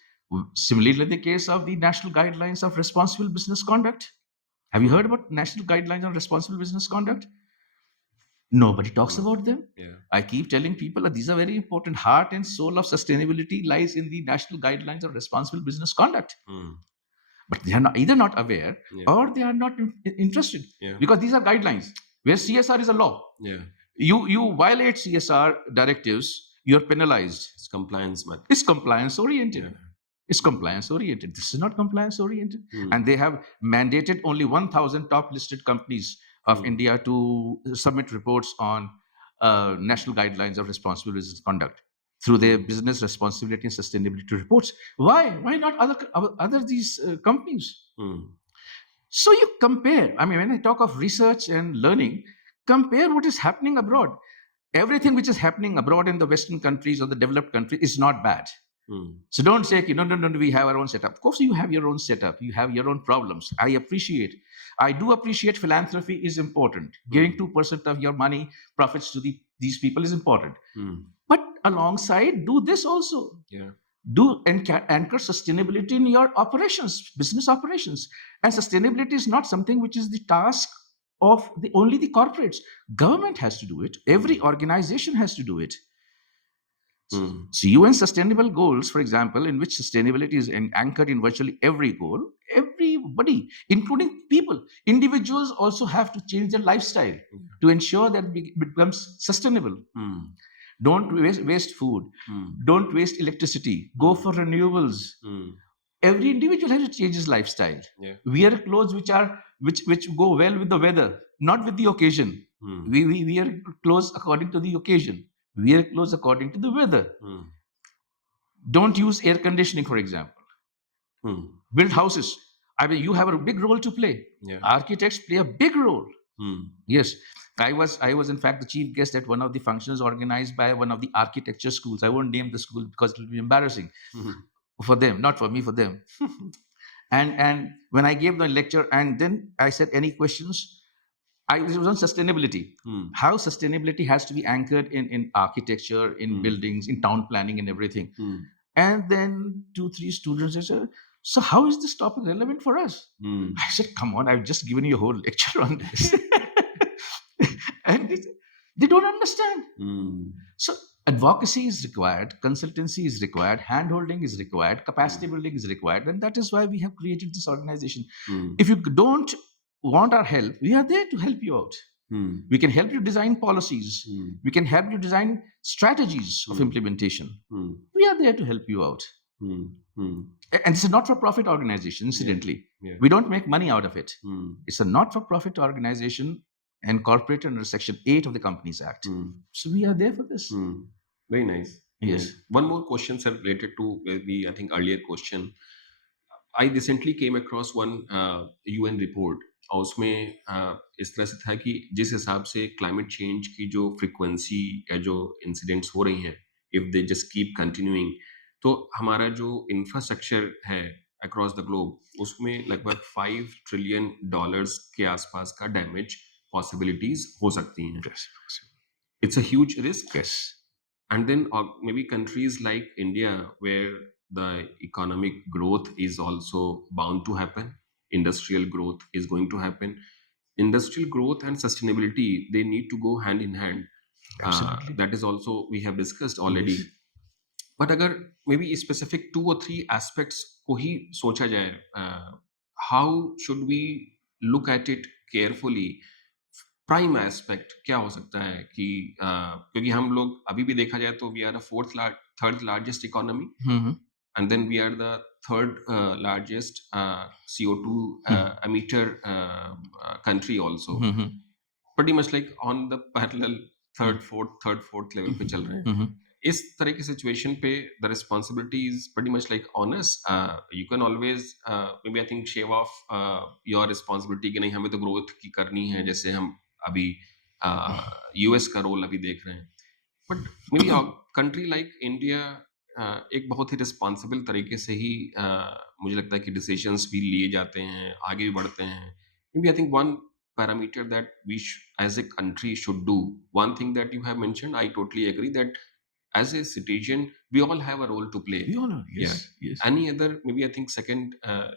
Similarly, in the case of the national guidelines of responsible business conduct, have you heard about national guidelines on responsible business conduct? Nobody talks about them. I keep telling people that these are very important. Heart and soul of sustainability lies in the national guidelines of responsible business conduct. But they are either not aware or they are not interested, because these are guidelines where CSR is a law. You violate CSR directives, you're penalized. It's compliance, but It's compliance oriented. It's compliance oriented. This is not compliance oriented. And they have mandated only 1,000 top listed companies of India to submit reports on national guidelines of responsible business conduct through their business responsibility and sustainability reports. Why? Why not other these companies? So you compare. I mean, when I talk of research and learning, compare what is happening abroad. Everything which is happening abroad in the Western countries or the developed countries is not bad. So don't say, no, we have our own setup. Of course, you have your own setup. You have your own problems. I do appreciate philanthropy is important. Giving 2% of your money profits to these people is important. But alongside, do this also. Do anchor sustainability in your operations, business operations. And sustainability is not something which is the task of only the corporates. Government has to do it. Every organization has to do it. So UN sustainable goals, for example, in which sustainability is anchored in virtually every goal, everybody, including people, individuals also have to change their lifestyle to ensure that it becomes sustainable. Don't waste food. Don't waste electricity. Go for renewables. Every individual has to change his lifestyle. Wear clothes which go well with the weather, not with the occasion. We wear clothes according to the occasion. Wear clothes according to the weather. Don't use air conditioning, for example. Build houses. I mean, you have a big role to play. Architects play a big role. Yes. I was in fact the chief guest at one of the functions organized by one of the architecture schools. I won't name the school because it will be embarrassing for them, not for me, for them. And when I gave the lecture, and then I said, any questions? It was on sustainability. How sustainability has to be anchored in architecture, in buildings, in town planning and everything. And then 2-3 students said, so how is this topic relevant for us? I said, come on, I've just given you a whole lecture on this. And they don't understand. So advocacy is required, consultancy is required, hand-holding is required, capacity building is required. And that is why we have created this organization. If you don't want our help, we are there to help you out. We can help you design policies. We can help you design strategies of implementation. We are there to help you out. And it's a not-for-profit organization, incidentally. We don't make money out of it. It's a not-for-profit organization incorporated under Section 8 of the Companies Act. So we are there for this. Very nice. Yes. One more question, sir, related to the, I think, earlier question. I recently came across one UN report. और उसमें इस तरह से था कि जिस हिसाब से क्लाइमेट चेंज की जो फ्रीक्वेंसी या जो इंसिडेंट्स हो रही हैं, if they just keep continuing, तो हमारा जो इंफ्रास्ट्रक्चर है अक्रॉस द ग्लोब, उसमें लगभग $5 ट्रिलियन के आसपास का डैमेज पॉसिबिलिटीज हो सकती हैं. It's a huge risk. Yes. And then maybe countries like India, where the economic growth is also bound to happen, industrial growth is going to happen. Industrial growth and sustainability, they need to go hand in hand. Absolutely. That is also we have discussed already. Yes. But अगर maybe specific 2 or 3 aspects को ही सोचा जाए, how should we look at it carefully prime aspect क्या हो सकता है कि क्योंकि हम लोग अभी भी देखा जाए तो we are third largest economy Mhm. and then we are the third largest CO2 emitter country also. Mhm. Pretty much like on the parallel Mhm. third fourth level पे चल रहे हैं. Mhm. इस तरह की सिचुएशन पे the responsibility is pretty much like on us. You can always maybe I think shave off your responsibility कि नहीं हमें तो ग्रोथ की करनी है जैसे हम अभी यूएस का रोल अभी देख रहे हैं. But may be country like India एक बहुत ही रिस्पॉन्सिबल तरीके से ही मुझे लगता है कि डिसीजंस भी लिए जाते हैं, आगे भी बढ़ते हैं. Maybe I think one parameter that we as a country should do, one thing that you have mentioned, I totally agree that as a citizen we all have a role to play. We all know. Yeah. Yes. Yes. Any other maybe I think second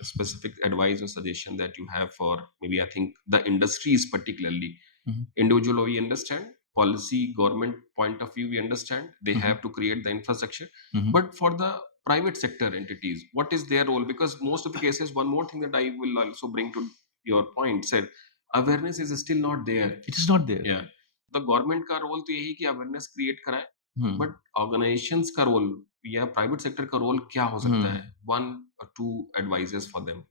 specific advice or suggestion that you have for maybe I think the industries particularly? Mhm. Individual we understand, policy government point of view we understand, they have to create the infrastructure. Mhm. But for the private sector entities, what is their role? Because most of the cases, one more thing that I will also bring to your point, sir, awareness is still not there. It is not there. Yeah. The government का role तो यही कि awareness create कराए, Hmm. But organisations का role या private sector का role क्या हो सकता है? वन और two advises for them.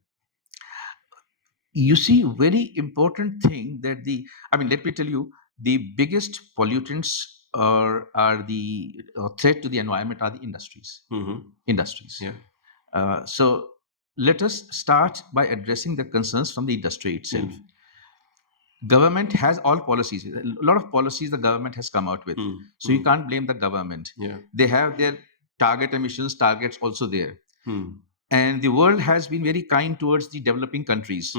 You see, very important thing that let me tell you, the biggest pollutants are the threat to the environment are the industries. Industries. Yeah. So let us start by addressing the concerns from the industry itself. Government has all policies. A lot of policies the government has come out with. So you can't blame the government. Yeah. They have their target emissions targets also there. Hmm. And the world has been very kind towards the developing countries.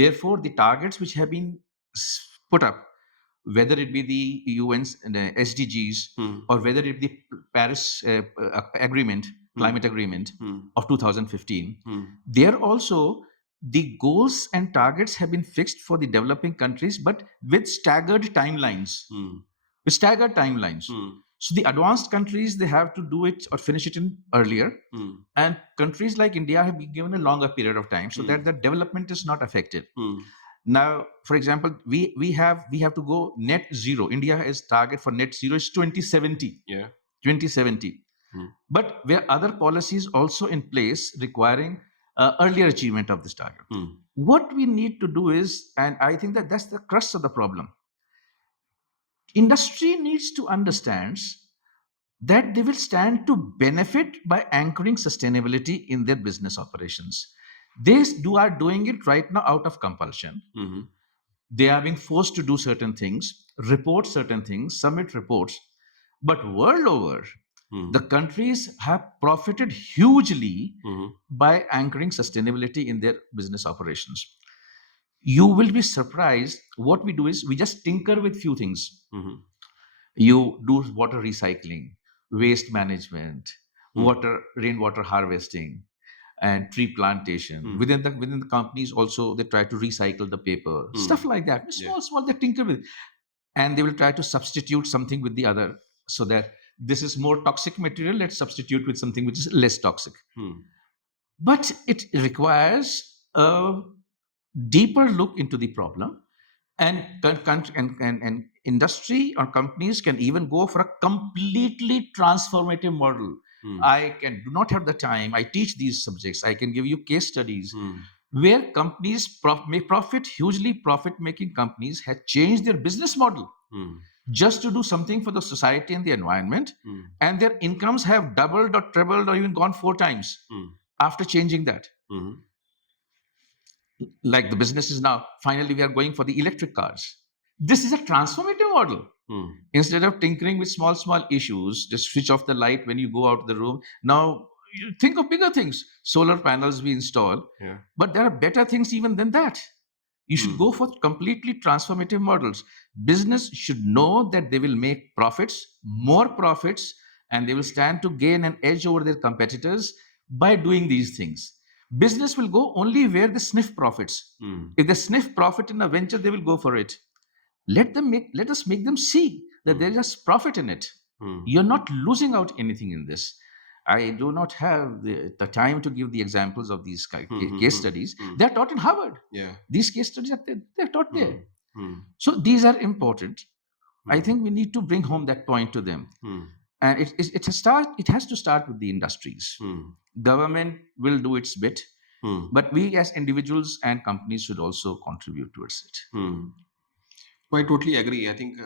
Therefore, the targets which have been put up, whether it be the UN's SDGs or whether it be the Paris agreement, climate agreement of 2015, there also the goals and targets have been fixed for the developing countries, but with staggered timelines. With staggered timelines. So the advanced countries, they have to do it or finish it in earlier. And countries like India have been given a longer period of time so that the development is not affected. Now, for example, we have to go net zero. India has target for net zero is 2070. Yeah. 2070. But there are other policies also in place requiring earlier achievement of this target. What we need to do is, and I think that that's the crux of the problem. Industry needs to understand that they will stand to benefit by anchoring sustainability in their business operations. They are doing it right now out of compulsion. They are being forced to do certain things, report certain things, submit reports. But world over, the countries have profited hugely by anchoring sustainability in their business operations. You will be surprised. What we do is we just tinker with few things. You do water recycling, waste management, rainwater harvesting, and tree plantation. Within the companies also, they try to recycle the paper, stuff like that. Small, they tinker with, and they will try to substitute something with the other, so that this is more toxic material. Let's substitute with something which is less toxic. But it requires a deeper look into the problem, and industry or companies can even go for a completely transformative model. I do not have the time. I teach these subjects. I can give you case studies where companies may profit hugely. Profit-making companies have changed their business model just to do something for the society and the environment, and their incomes have doubled or trebled or even gone 4 times after changing that. Like the business is now, finally we are going for the electric cars. This is a transformative model. Instead of tinkering with small issues, just switch off the light when you go out of the room. Now you think of bigger things. Solar panels we install. But there are better things even than that. You should go for completely transformative models. Business should know that they will make profits, more profits, and they will stand to gain an edge over their competitors by doing these things. Business will go only where they sniff profits. If they sniff profit in a venture, they will go for it. Let us make them see that there is profit in it. You're not losing out anything in this. I do not have the time to give the examples of these case studies. They're taught in Harvard. These case studies they're taught there. So these are important. I think we need to bring home that point to them. And it has to start with the industries. Government will do its bit, but we as individuals and companies should also contribute towards it. I totally agree. I think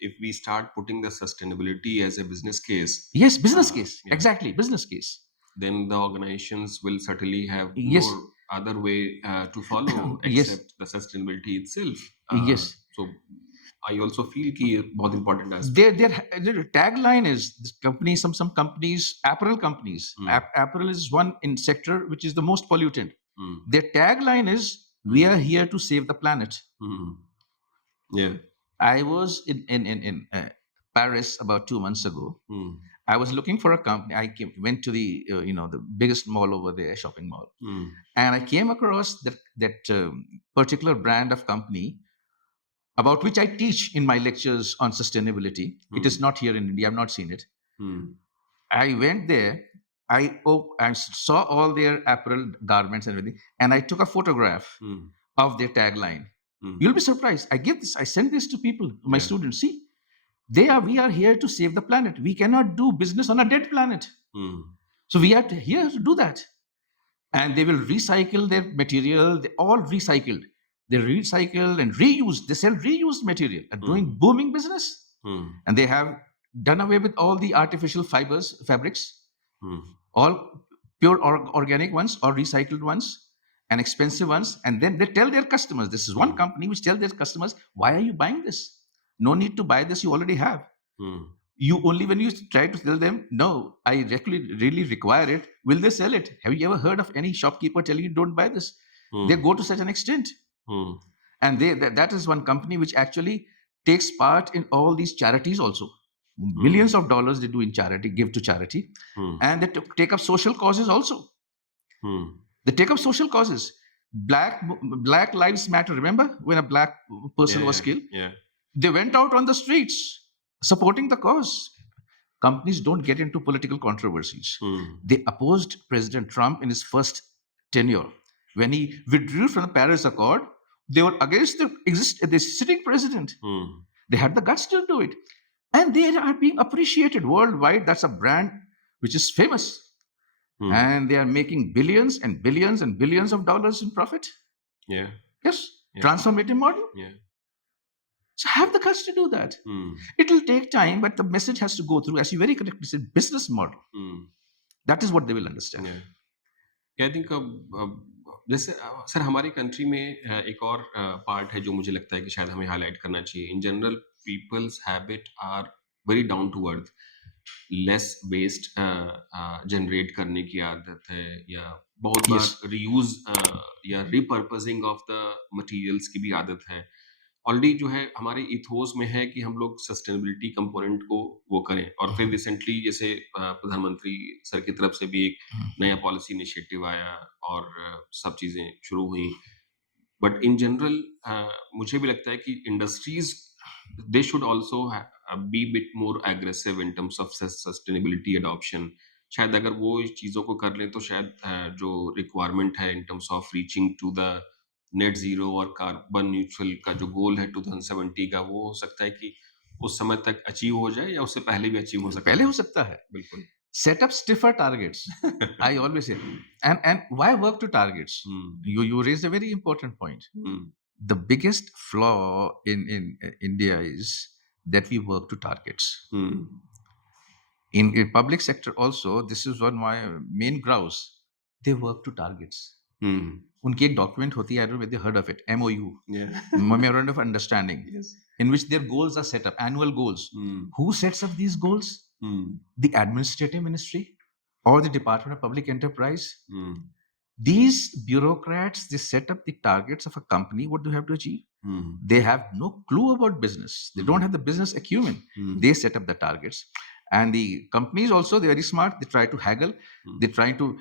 if we start putting the sustainability as a business case, Yes, business case. Yeah. Exactly, business case. Then the organizations will certainly have Yes. no other way to follow Yes. except the sustainability itself. Yes. So I also feel कि ये बहुत important aspect. Their tagline is this company. Some companies, apparel companies. Apparel is one in sector which is the most pollutant. Their tagline is "We are here to save the planet." Yeah. I was in Paris about 2 months ago. I was looking for a company. Went to the the biggest mall over there, shopping mall, and I came across that particular brand of company about which I teach in my lectures on sustainability. It is not here in India. I've not seen it. I went there. I saw all their apparel garments and everything, and I took a photograph of their tagline. You'll be surprised. I send this to people, my students. See, we are here to save the planet. We cannot do business on a dead planet. So we are here to do that. And they will recycle their material. They all recycled. They recycle and reuse. They sell reused material and doing booming business. And they have done away with all the artificial fabrics, all pure organic ones or recycled ones and expensive ones. And then they tell their customers, this is one company which tells their customers, why are you buying this? No need to buy this, you already have. You only when you try to tell them, no, I really require it, will they sell it? Have you ever heard of any shopkeeper telling you don't buy this? They go to such an extent. And that is one company which actually takes part in all these charities also. Millions of dollars they do in charity, give to charity. And they take up social causes also. They take up social causes. Black Lives Matter. Remember when a black person was killed? Yeah. They went out on the streets supporting the cause. Companies don't get into political controversies. They opposed President Trump in his first tenure. When he withdrew from the Paris Accord, they were against the sitting president. They had the guts to do it. And they are being appreciated worldwide. That's a brand which is famous. And they are making billions and billions and billions of dollars in profit. Yeah. Yes. Yeah. Transformative model. Yeah. So have the guts to do that. It will take time, but the message has to go through, as you very correctly said, business model. That is what they will understand. Yeah. I think जैसे sir हमारी country में एक और part है जो मुझे लगता है कि शायद हमें हाईलाइट करना चाहिए. In general peoples habit are very down to earth. Less waste generate करने की आदत है या बहुत बार रीयूज या रिपर्पसिंग ऑफ द मटेरियल्स की भी आदत है. ऑलरेडी जो है हमारे इथोस में है कि हम लोग सस्टेनेबिलिटी कंपोनेंट को वो करें. और फिर रिसेंटली जैसे प्रधानमंत्री सर की तरफ से भी एक नया पॉलिसी इनिशिएटिव आया और सब चीजें शुरू हुई. बट इन जनरल मुझे भी लगता है कि industries they should also be bit more aggressive in terms of sustainability adoption. शायद अगर वो इस चीज़ों को कर लें तो शायद जो रिक्वायरमेंट है in terms of reaching to the net zero और कार्बन न्यूट्रल का जो गोल है 2070 का, वो हो सकता है कि उस समय तक अचीव हो जाए या उससे पहले भी अचीव हो सकता है. पहले हो सकता है. बिल्कुल. Set up stiffer targets. I always say. And why work to targets? You raised a very important point. The biggest flaw in India is that we work to targets. In public sector also, this is one of my main grouse. They work to targets. उनकी एक document होती है, I don't know whether you heard of it, MOU, Memorandum of Understanding, in which their goals are set up, annual goals. Who sets up these goals? The administrative ministry or the Department of Public Enterprise. These bureaucrats, they set up the targets of a company. What do you have to achieve? They have no clue about business. They don't have the business acumen. They set up the targets. And the companies also, they're very smart. They try to haggle. They try to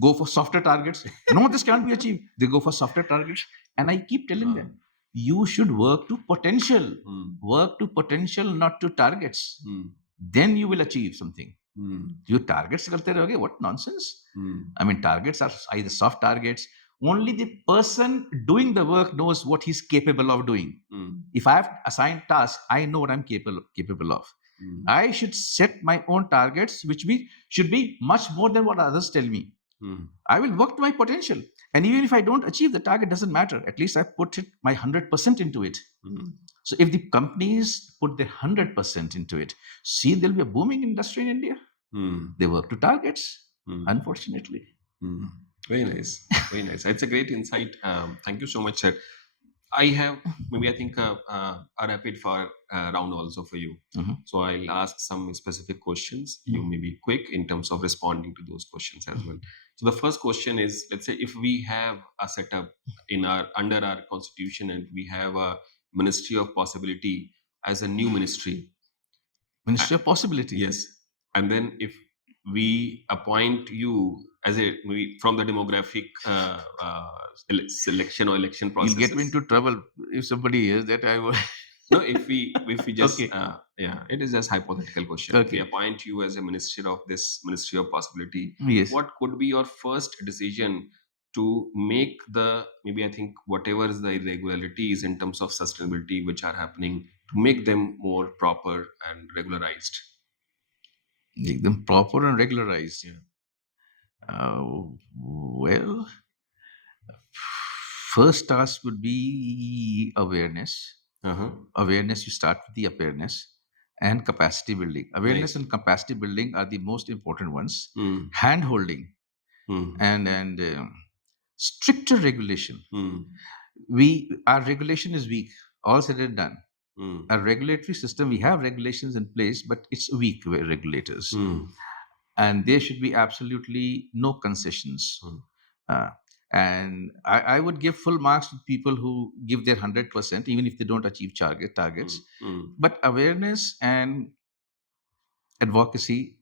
go for softer targets. No, this can't be achieved. They go for softer targets. And I keep telling them, you should work to potential. Work to potential, not to targets. Then you will achieve something. You targets karte rahoge, what nonsense. I mean, targets are either soft targets only the person doing the work knows what he's capable of doing. If I have assigned tasks, I know what I'm capable of. I should set my own targets, which should be much more than what others tell me. I will work to my potential. And even if I don't achieve the target, doesn't matter. At least I put my 100% into it. So if the companies put their 100% into it, see, there'll be a booming industry in India. They work to targets, unfortunately. Very nice. Very nice. It's a great insight. Thank you so much, sir. I have I think a rapid fire round also for you. So I'll ask some specific questions. You may be quick in terms of responding to those questions as well. So the first question is, let's say if we have a setup under our constitution and we have a Ministry of Possibility as a new ministry. Ministry of Possibility. Yes. And then if we appoint you as from the demographic selection or election process. You'll get me into trouble if somebody hears that I will. No, if we just Okay. it is just hypothetical question. Okay. If we appoint you as a minister of this Ministry of Possibility, Yes. what could be your first decision to make I think whatever is the irregularities in terms of sustainability which are happening, to make them more proper and regularized? Make them proper and regularized. Well, first task would be awareness. Awareness, you start with the awareness and capacity building. Awareness and capacity building are the most important ones. Hand holding and stricter regulation. Our regulation is weak. All said and done. Our regulatory system, we have regulations in place, but it's weak regulators. And there should be absolutely no concessions. And I would give full marks to people who give their 100%, even if they don't achieve targets. But awareness and advocacy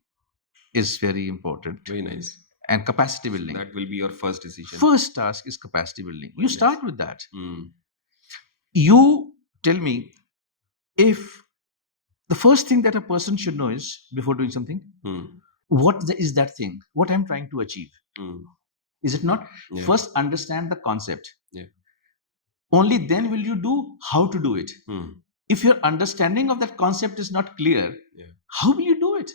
is very important. Very nice. And capacity building. That will be your first decision. First task is capacity building. Very you nice. start with that. You tell me, if the first thing that a person should know is, before doing something, what is that thing? What I'm trying to achieve? Is it not? Yeah. First, understand the concept. Yeah. Only then will you do how to do it. If your understanding of that concept is not clear, how will you do it?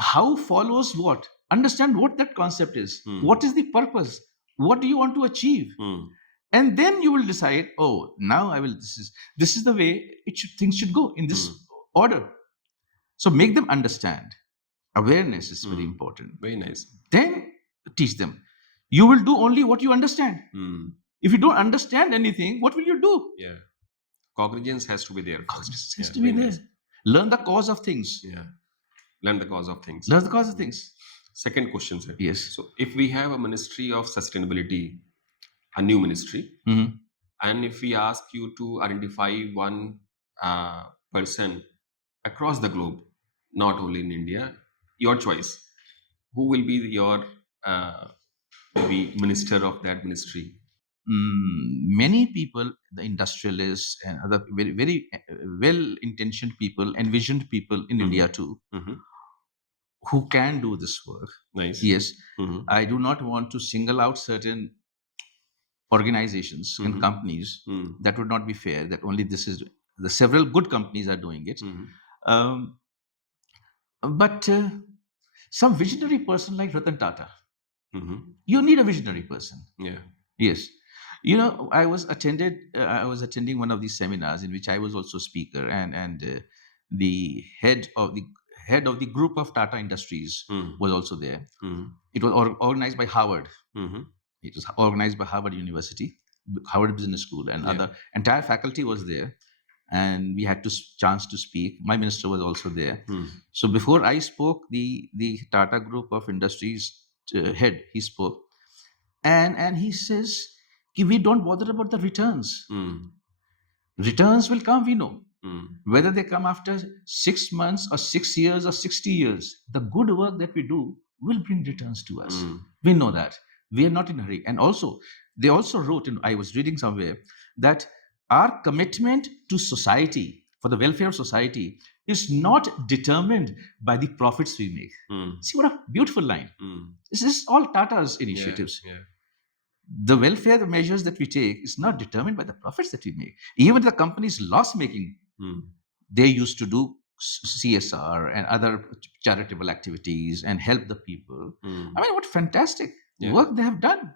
How follows what? Understand what that concept is. What is the purpose? What do you want to achieve? And then you will decide, oh, now I will, this is the way things should go in this order. So make them understand. Awareness is very important. Very nice. Then teach them. You will do only what you understand. If you don't understand anything, what will you do? Yeah. Cognizance has to be there. Cognizance has to be there. Nice. Learn the cause of things. Yeah. Learn the cause of things. Learn the cause of things. Second question, sir. Yes. So if we have a Ministry of Sustainability, a new ministry, and if we ask you to identify one person across the globe, not only in India, your choice, who will be your maybe minister of that ministry? Many people, the industrialists and other very, very well-intentioned people, envisioned people in India too, who can do this work. Nice. Yes. I do not want to single out certain organizations and companies. That would not be fair, that only this is, the several good companies are doing it. But some visionary person like Ratan Tata, you need a visionary person. Yeah. Yes. You know, I was attending one of these seminars in which I was also speaker, and the head of the group of Tata Industries was also there. It was organized by Harvard. It was organized by Harvard University, Harvard Business School, and other entire faculty was there. And we had chance to speak. My minister was also there. So before I spoke, the Tata Group of Industries head, he spoke, and he says, we don't bother about the returns. Returns will come, we know. Whether they come after 6 months or 6 years or 60 years, the good work that we do will bring returns to us. We know that. We are not in a hurry. And also, they also wrote, I was reading somewhere, that our commitment to society, for the welfare of society, is not determined by the profits we make. See, what a beautiful line. This is all Tata's initiatives. The welfare measures that we take is not determined by the profits that we make. Even the companies loss making, they used to do CSR and other charitable activities and help the people. I mean, what fantastic work they have done.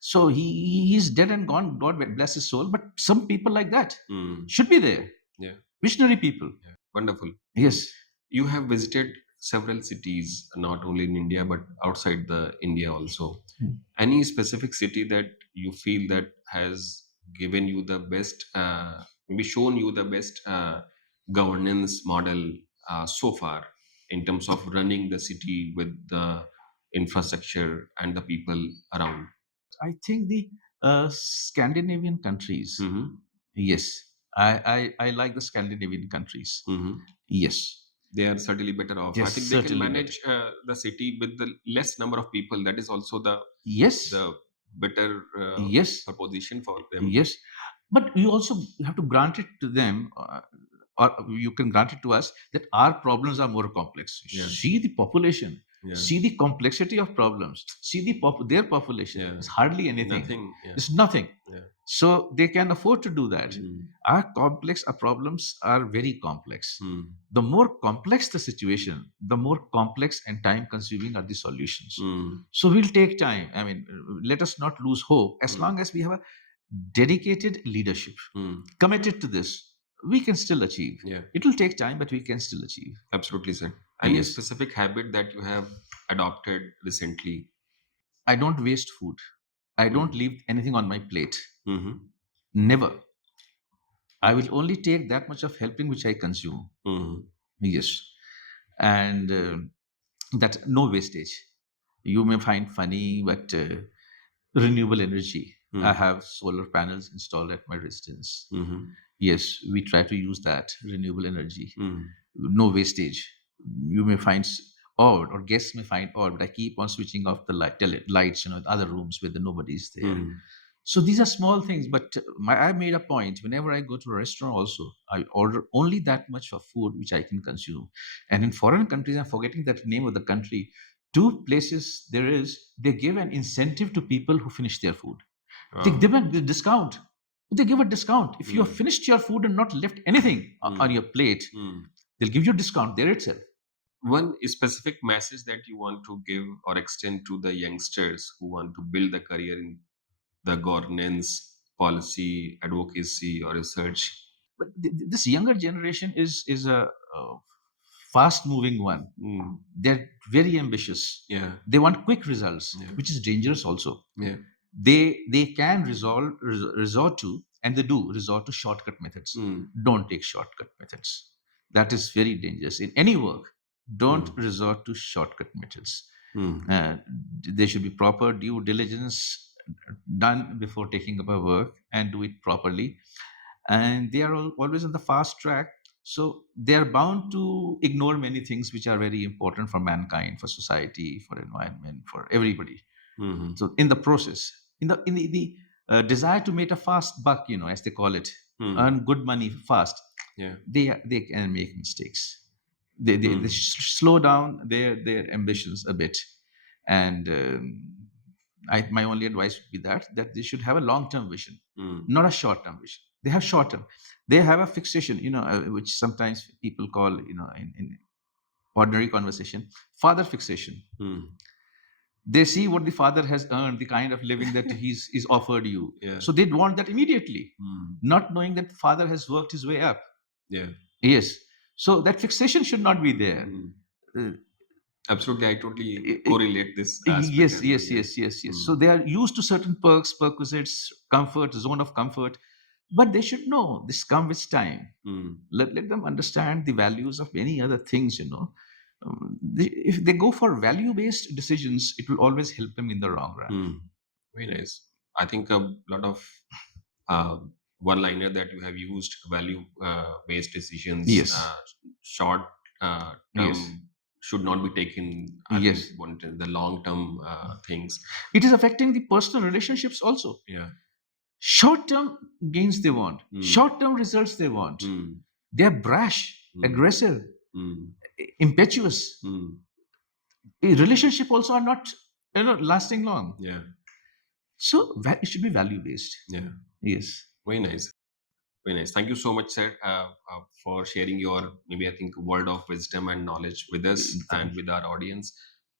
So he's dead and gone. God bless his soul. But some people like that should be there. Visionary people. Wonderful. Yes. You have visited several cities, not only in India but outside the India also. Any specific city that you feel that has given you the best, maybe shown you the best governance model so far in terms of running the city with the infrastructure and the people around? I think the Scandinavian countries. Yes, I like the Scandinavian countries. Yes, They are certainly better off. They're I think they can certainly manage the city with the less number of people. That is also yes, the better yes, proposition for them. yes. But you also have to grant it to them, or you can grant it to us that our problems are more complex. See the population. See the complexity of problems. See their population. It's hardly anything. Nothing. It's nothing. So they can afford to do that. Our problems are very complex. The more complex the situation, the more complex and time consuming are the solutions. So we'll take time. I mean, let us not lose hope. As long as we have a dedicated leadership, committed to this, we can still achieve. It will take time, but we can still achieve. Absolutely, sir. Any specific habit that you have adopted recently? I don't waste food. I don't leave anything on my plate. Never. I will only take that much of helping which I consume. Yes. And that no wastage. You may find funny, but renewable energy. I have solar panels installed at my residence. Yes, we try to use that renewable energy. No wastage. You may find odd, or guests may find odd, but I keep on switching off the lights, in other rooms where nobody's there. So these are small things, but I made a point whenever I go to a restaurant also, I order only that much of food which I can consume. And in foreign countries, I'm forgetting that name of the country, two places they give an incentive to people who finish their food. They give a discount. They give a discount. If you have finished your food and not left anything on your plate, they'll give you a discount there itself. One specific message that you want to give or extend to the youngsters who want to build a career in the governance, policy, advocacy, or research? But this younger generation is a fast moving one. They're very ambitious. They want quick results, which is dangerous also. They can resort to, and they do resort to shortcut methods. Don't take shortcut methods. That is very dangerous in any work. Don't resort to shortcut methods. There should be proper due diligence done before taking up a work, and do it properly. And they are always on the fast track, so they are bound to ignore many things which are very important for mankind, for society, for environment, for everybody. So in the process, in the desire to make a fast buck, as they call it, earn good money fast, they can make mistakes. They slow down their ambitions a bit. And my only advice would be that they should have a long-term vision, not a short-term vision. They have short-term. They have a fixation, which sometimes people call, in ordinary conversation, father fixation. They see what the father has earned, the kind of living that he's offered you. So they want that immediately, not knowing that the father has worked his way up. Yes. So that fixation should not be there. Absolutely, I totally correlate this aspect. Yes. So they are used to certain perks, perquisites, comfort, zone of comfort, but they should know this comes with time. Let them understand the values of many other things. If they go for value-based decisions, it will always help them in the long run. Very nice. I think a lot of one-liner that you have used, value-based decisions. Yes. Short term should not be taken. I think the long-term things. It is affecting the personal relationships also. Short-term gains they want, short-term results they want. They are brash, aggressive, impetuous. A relationship also are not lasting long. So it should be value based. Yeah, Yes. very nice. Very nice. Thank you so much, sir, for sharing your, maybe I think, word of wisdom and knowledge with us and Thank with our audience.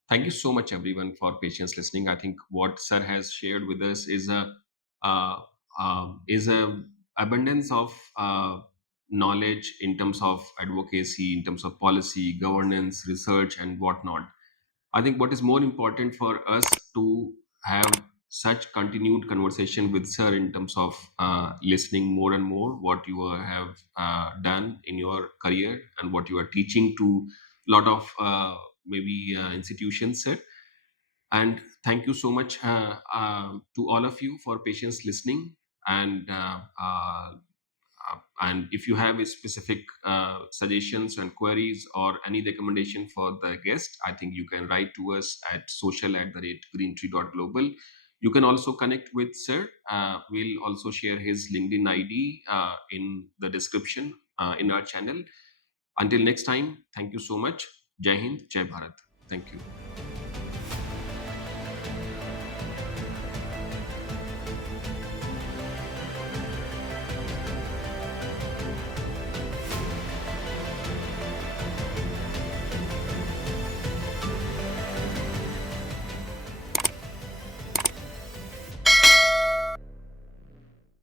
Thank you so much, everyone, for patience listening. I think what sir has shared with us uh, is a abundance of knowledge in terms of advocacy, in terms of policy, governance, research, and whatnot. I think what is more important for us to have such continued conversation with sir in terms of listening more and more what you have done in your career and what you are teaching to lot of maybe institutions, sir. And thank you so much to all of you for patience listening. And if you have a specific suggestions and queries or any recommendation for the guest, I think you can write to us at social@greentree.global. You can also connect with sir. We'll also share his LinkedIn ID in the description in our channel. Until next time, thank you so much. Jai Hind, Jai Bharat. Thank you.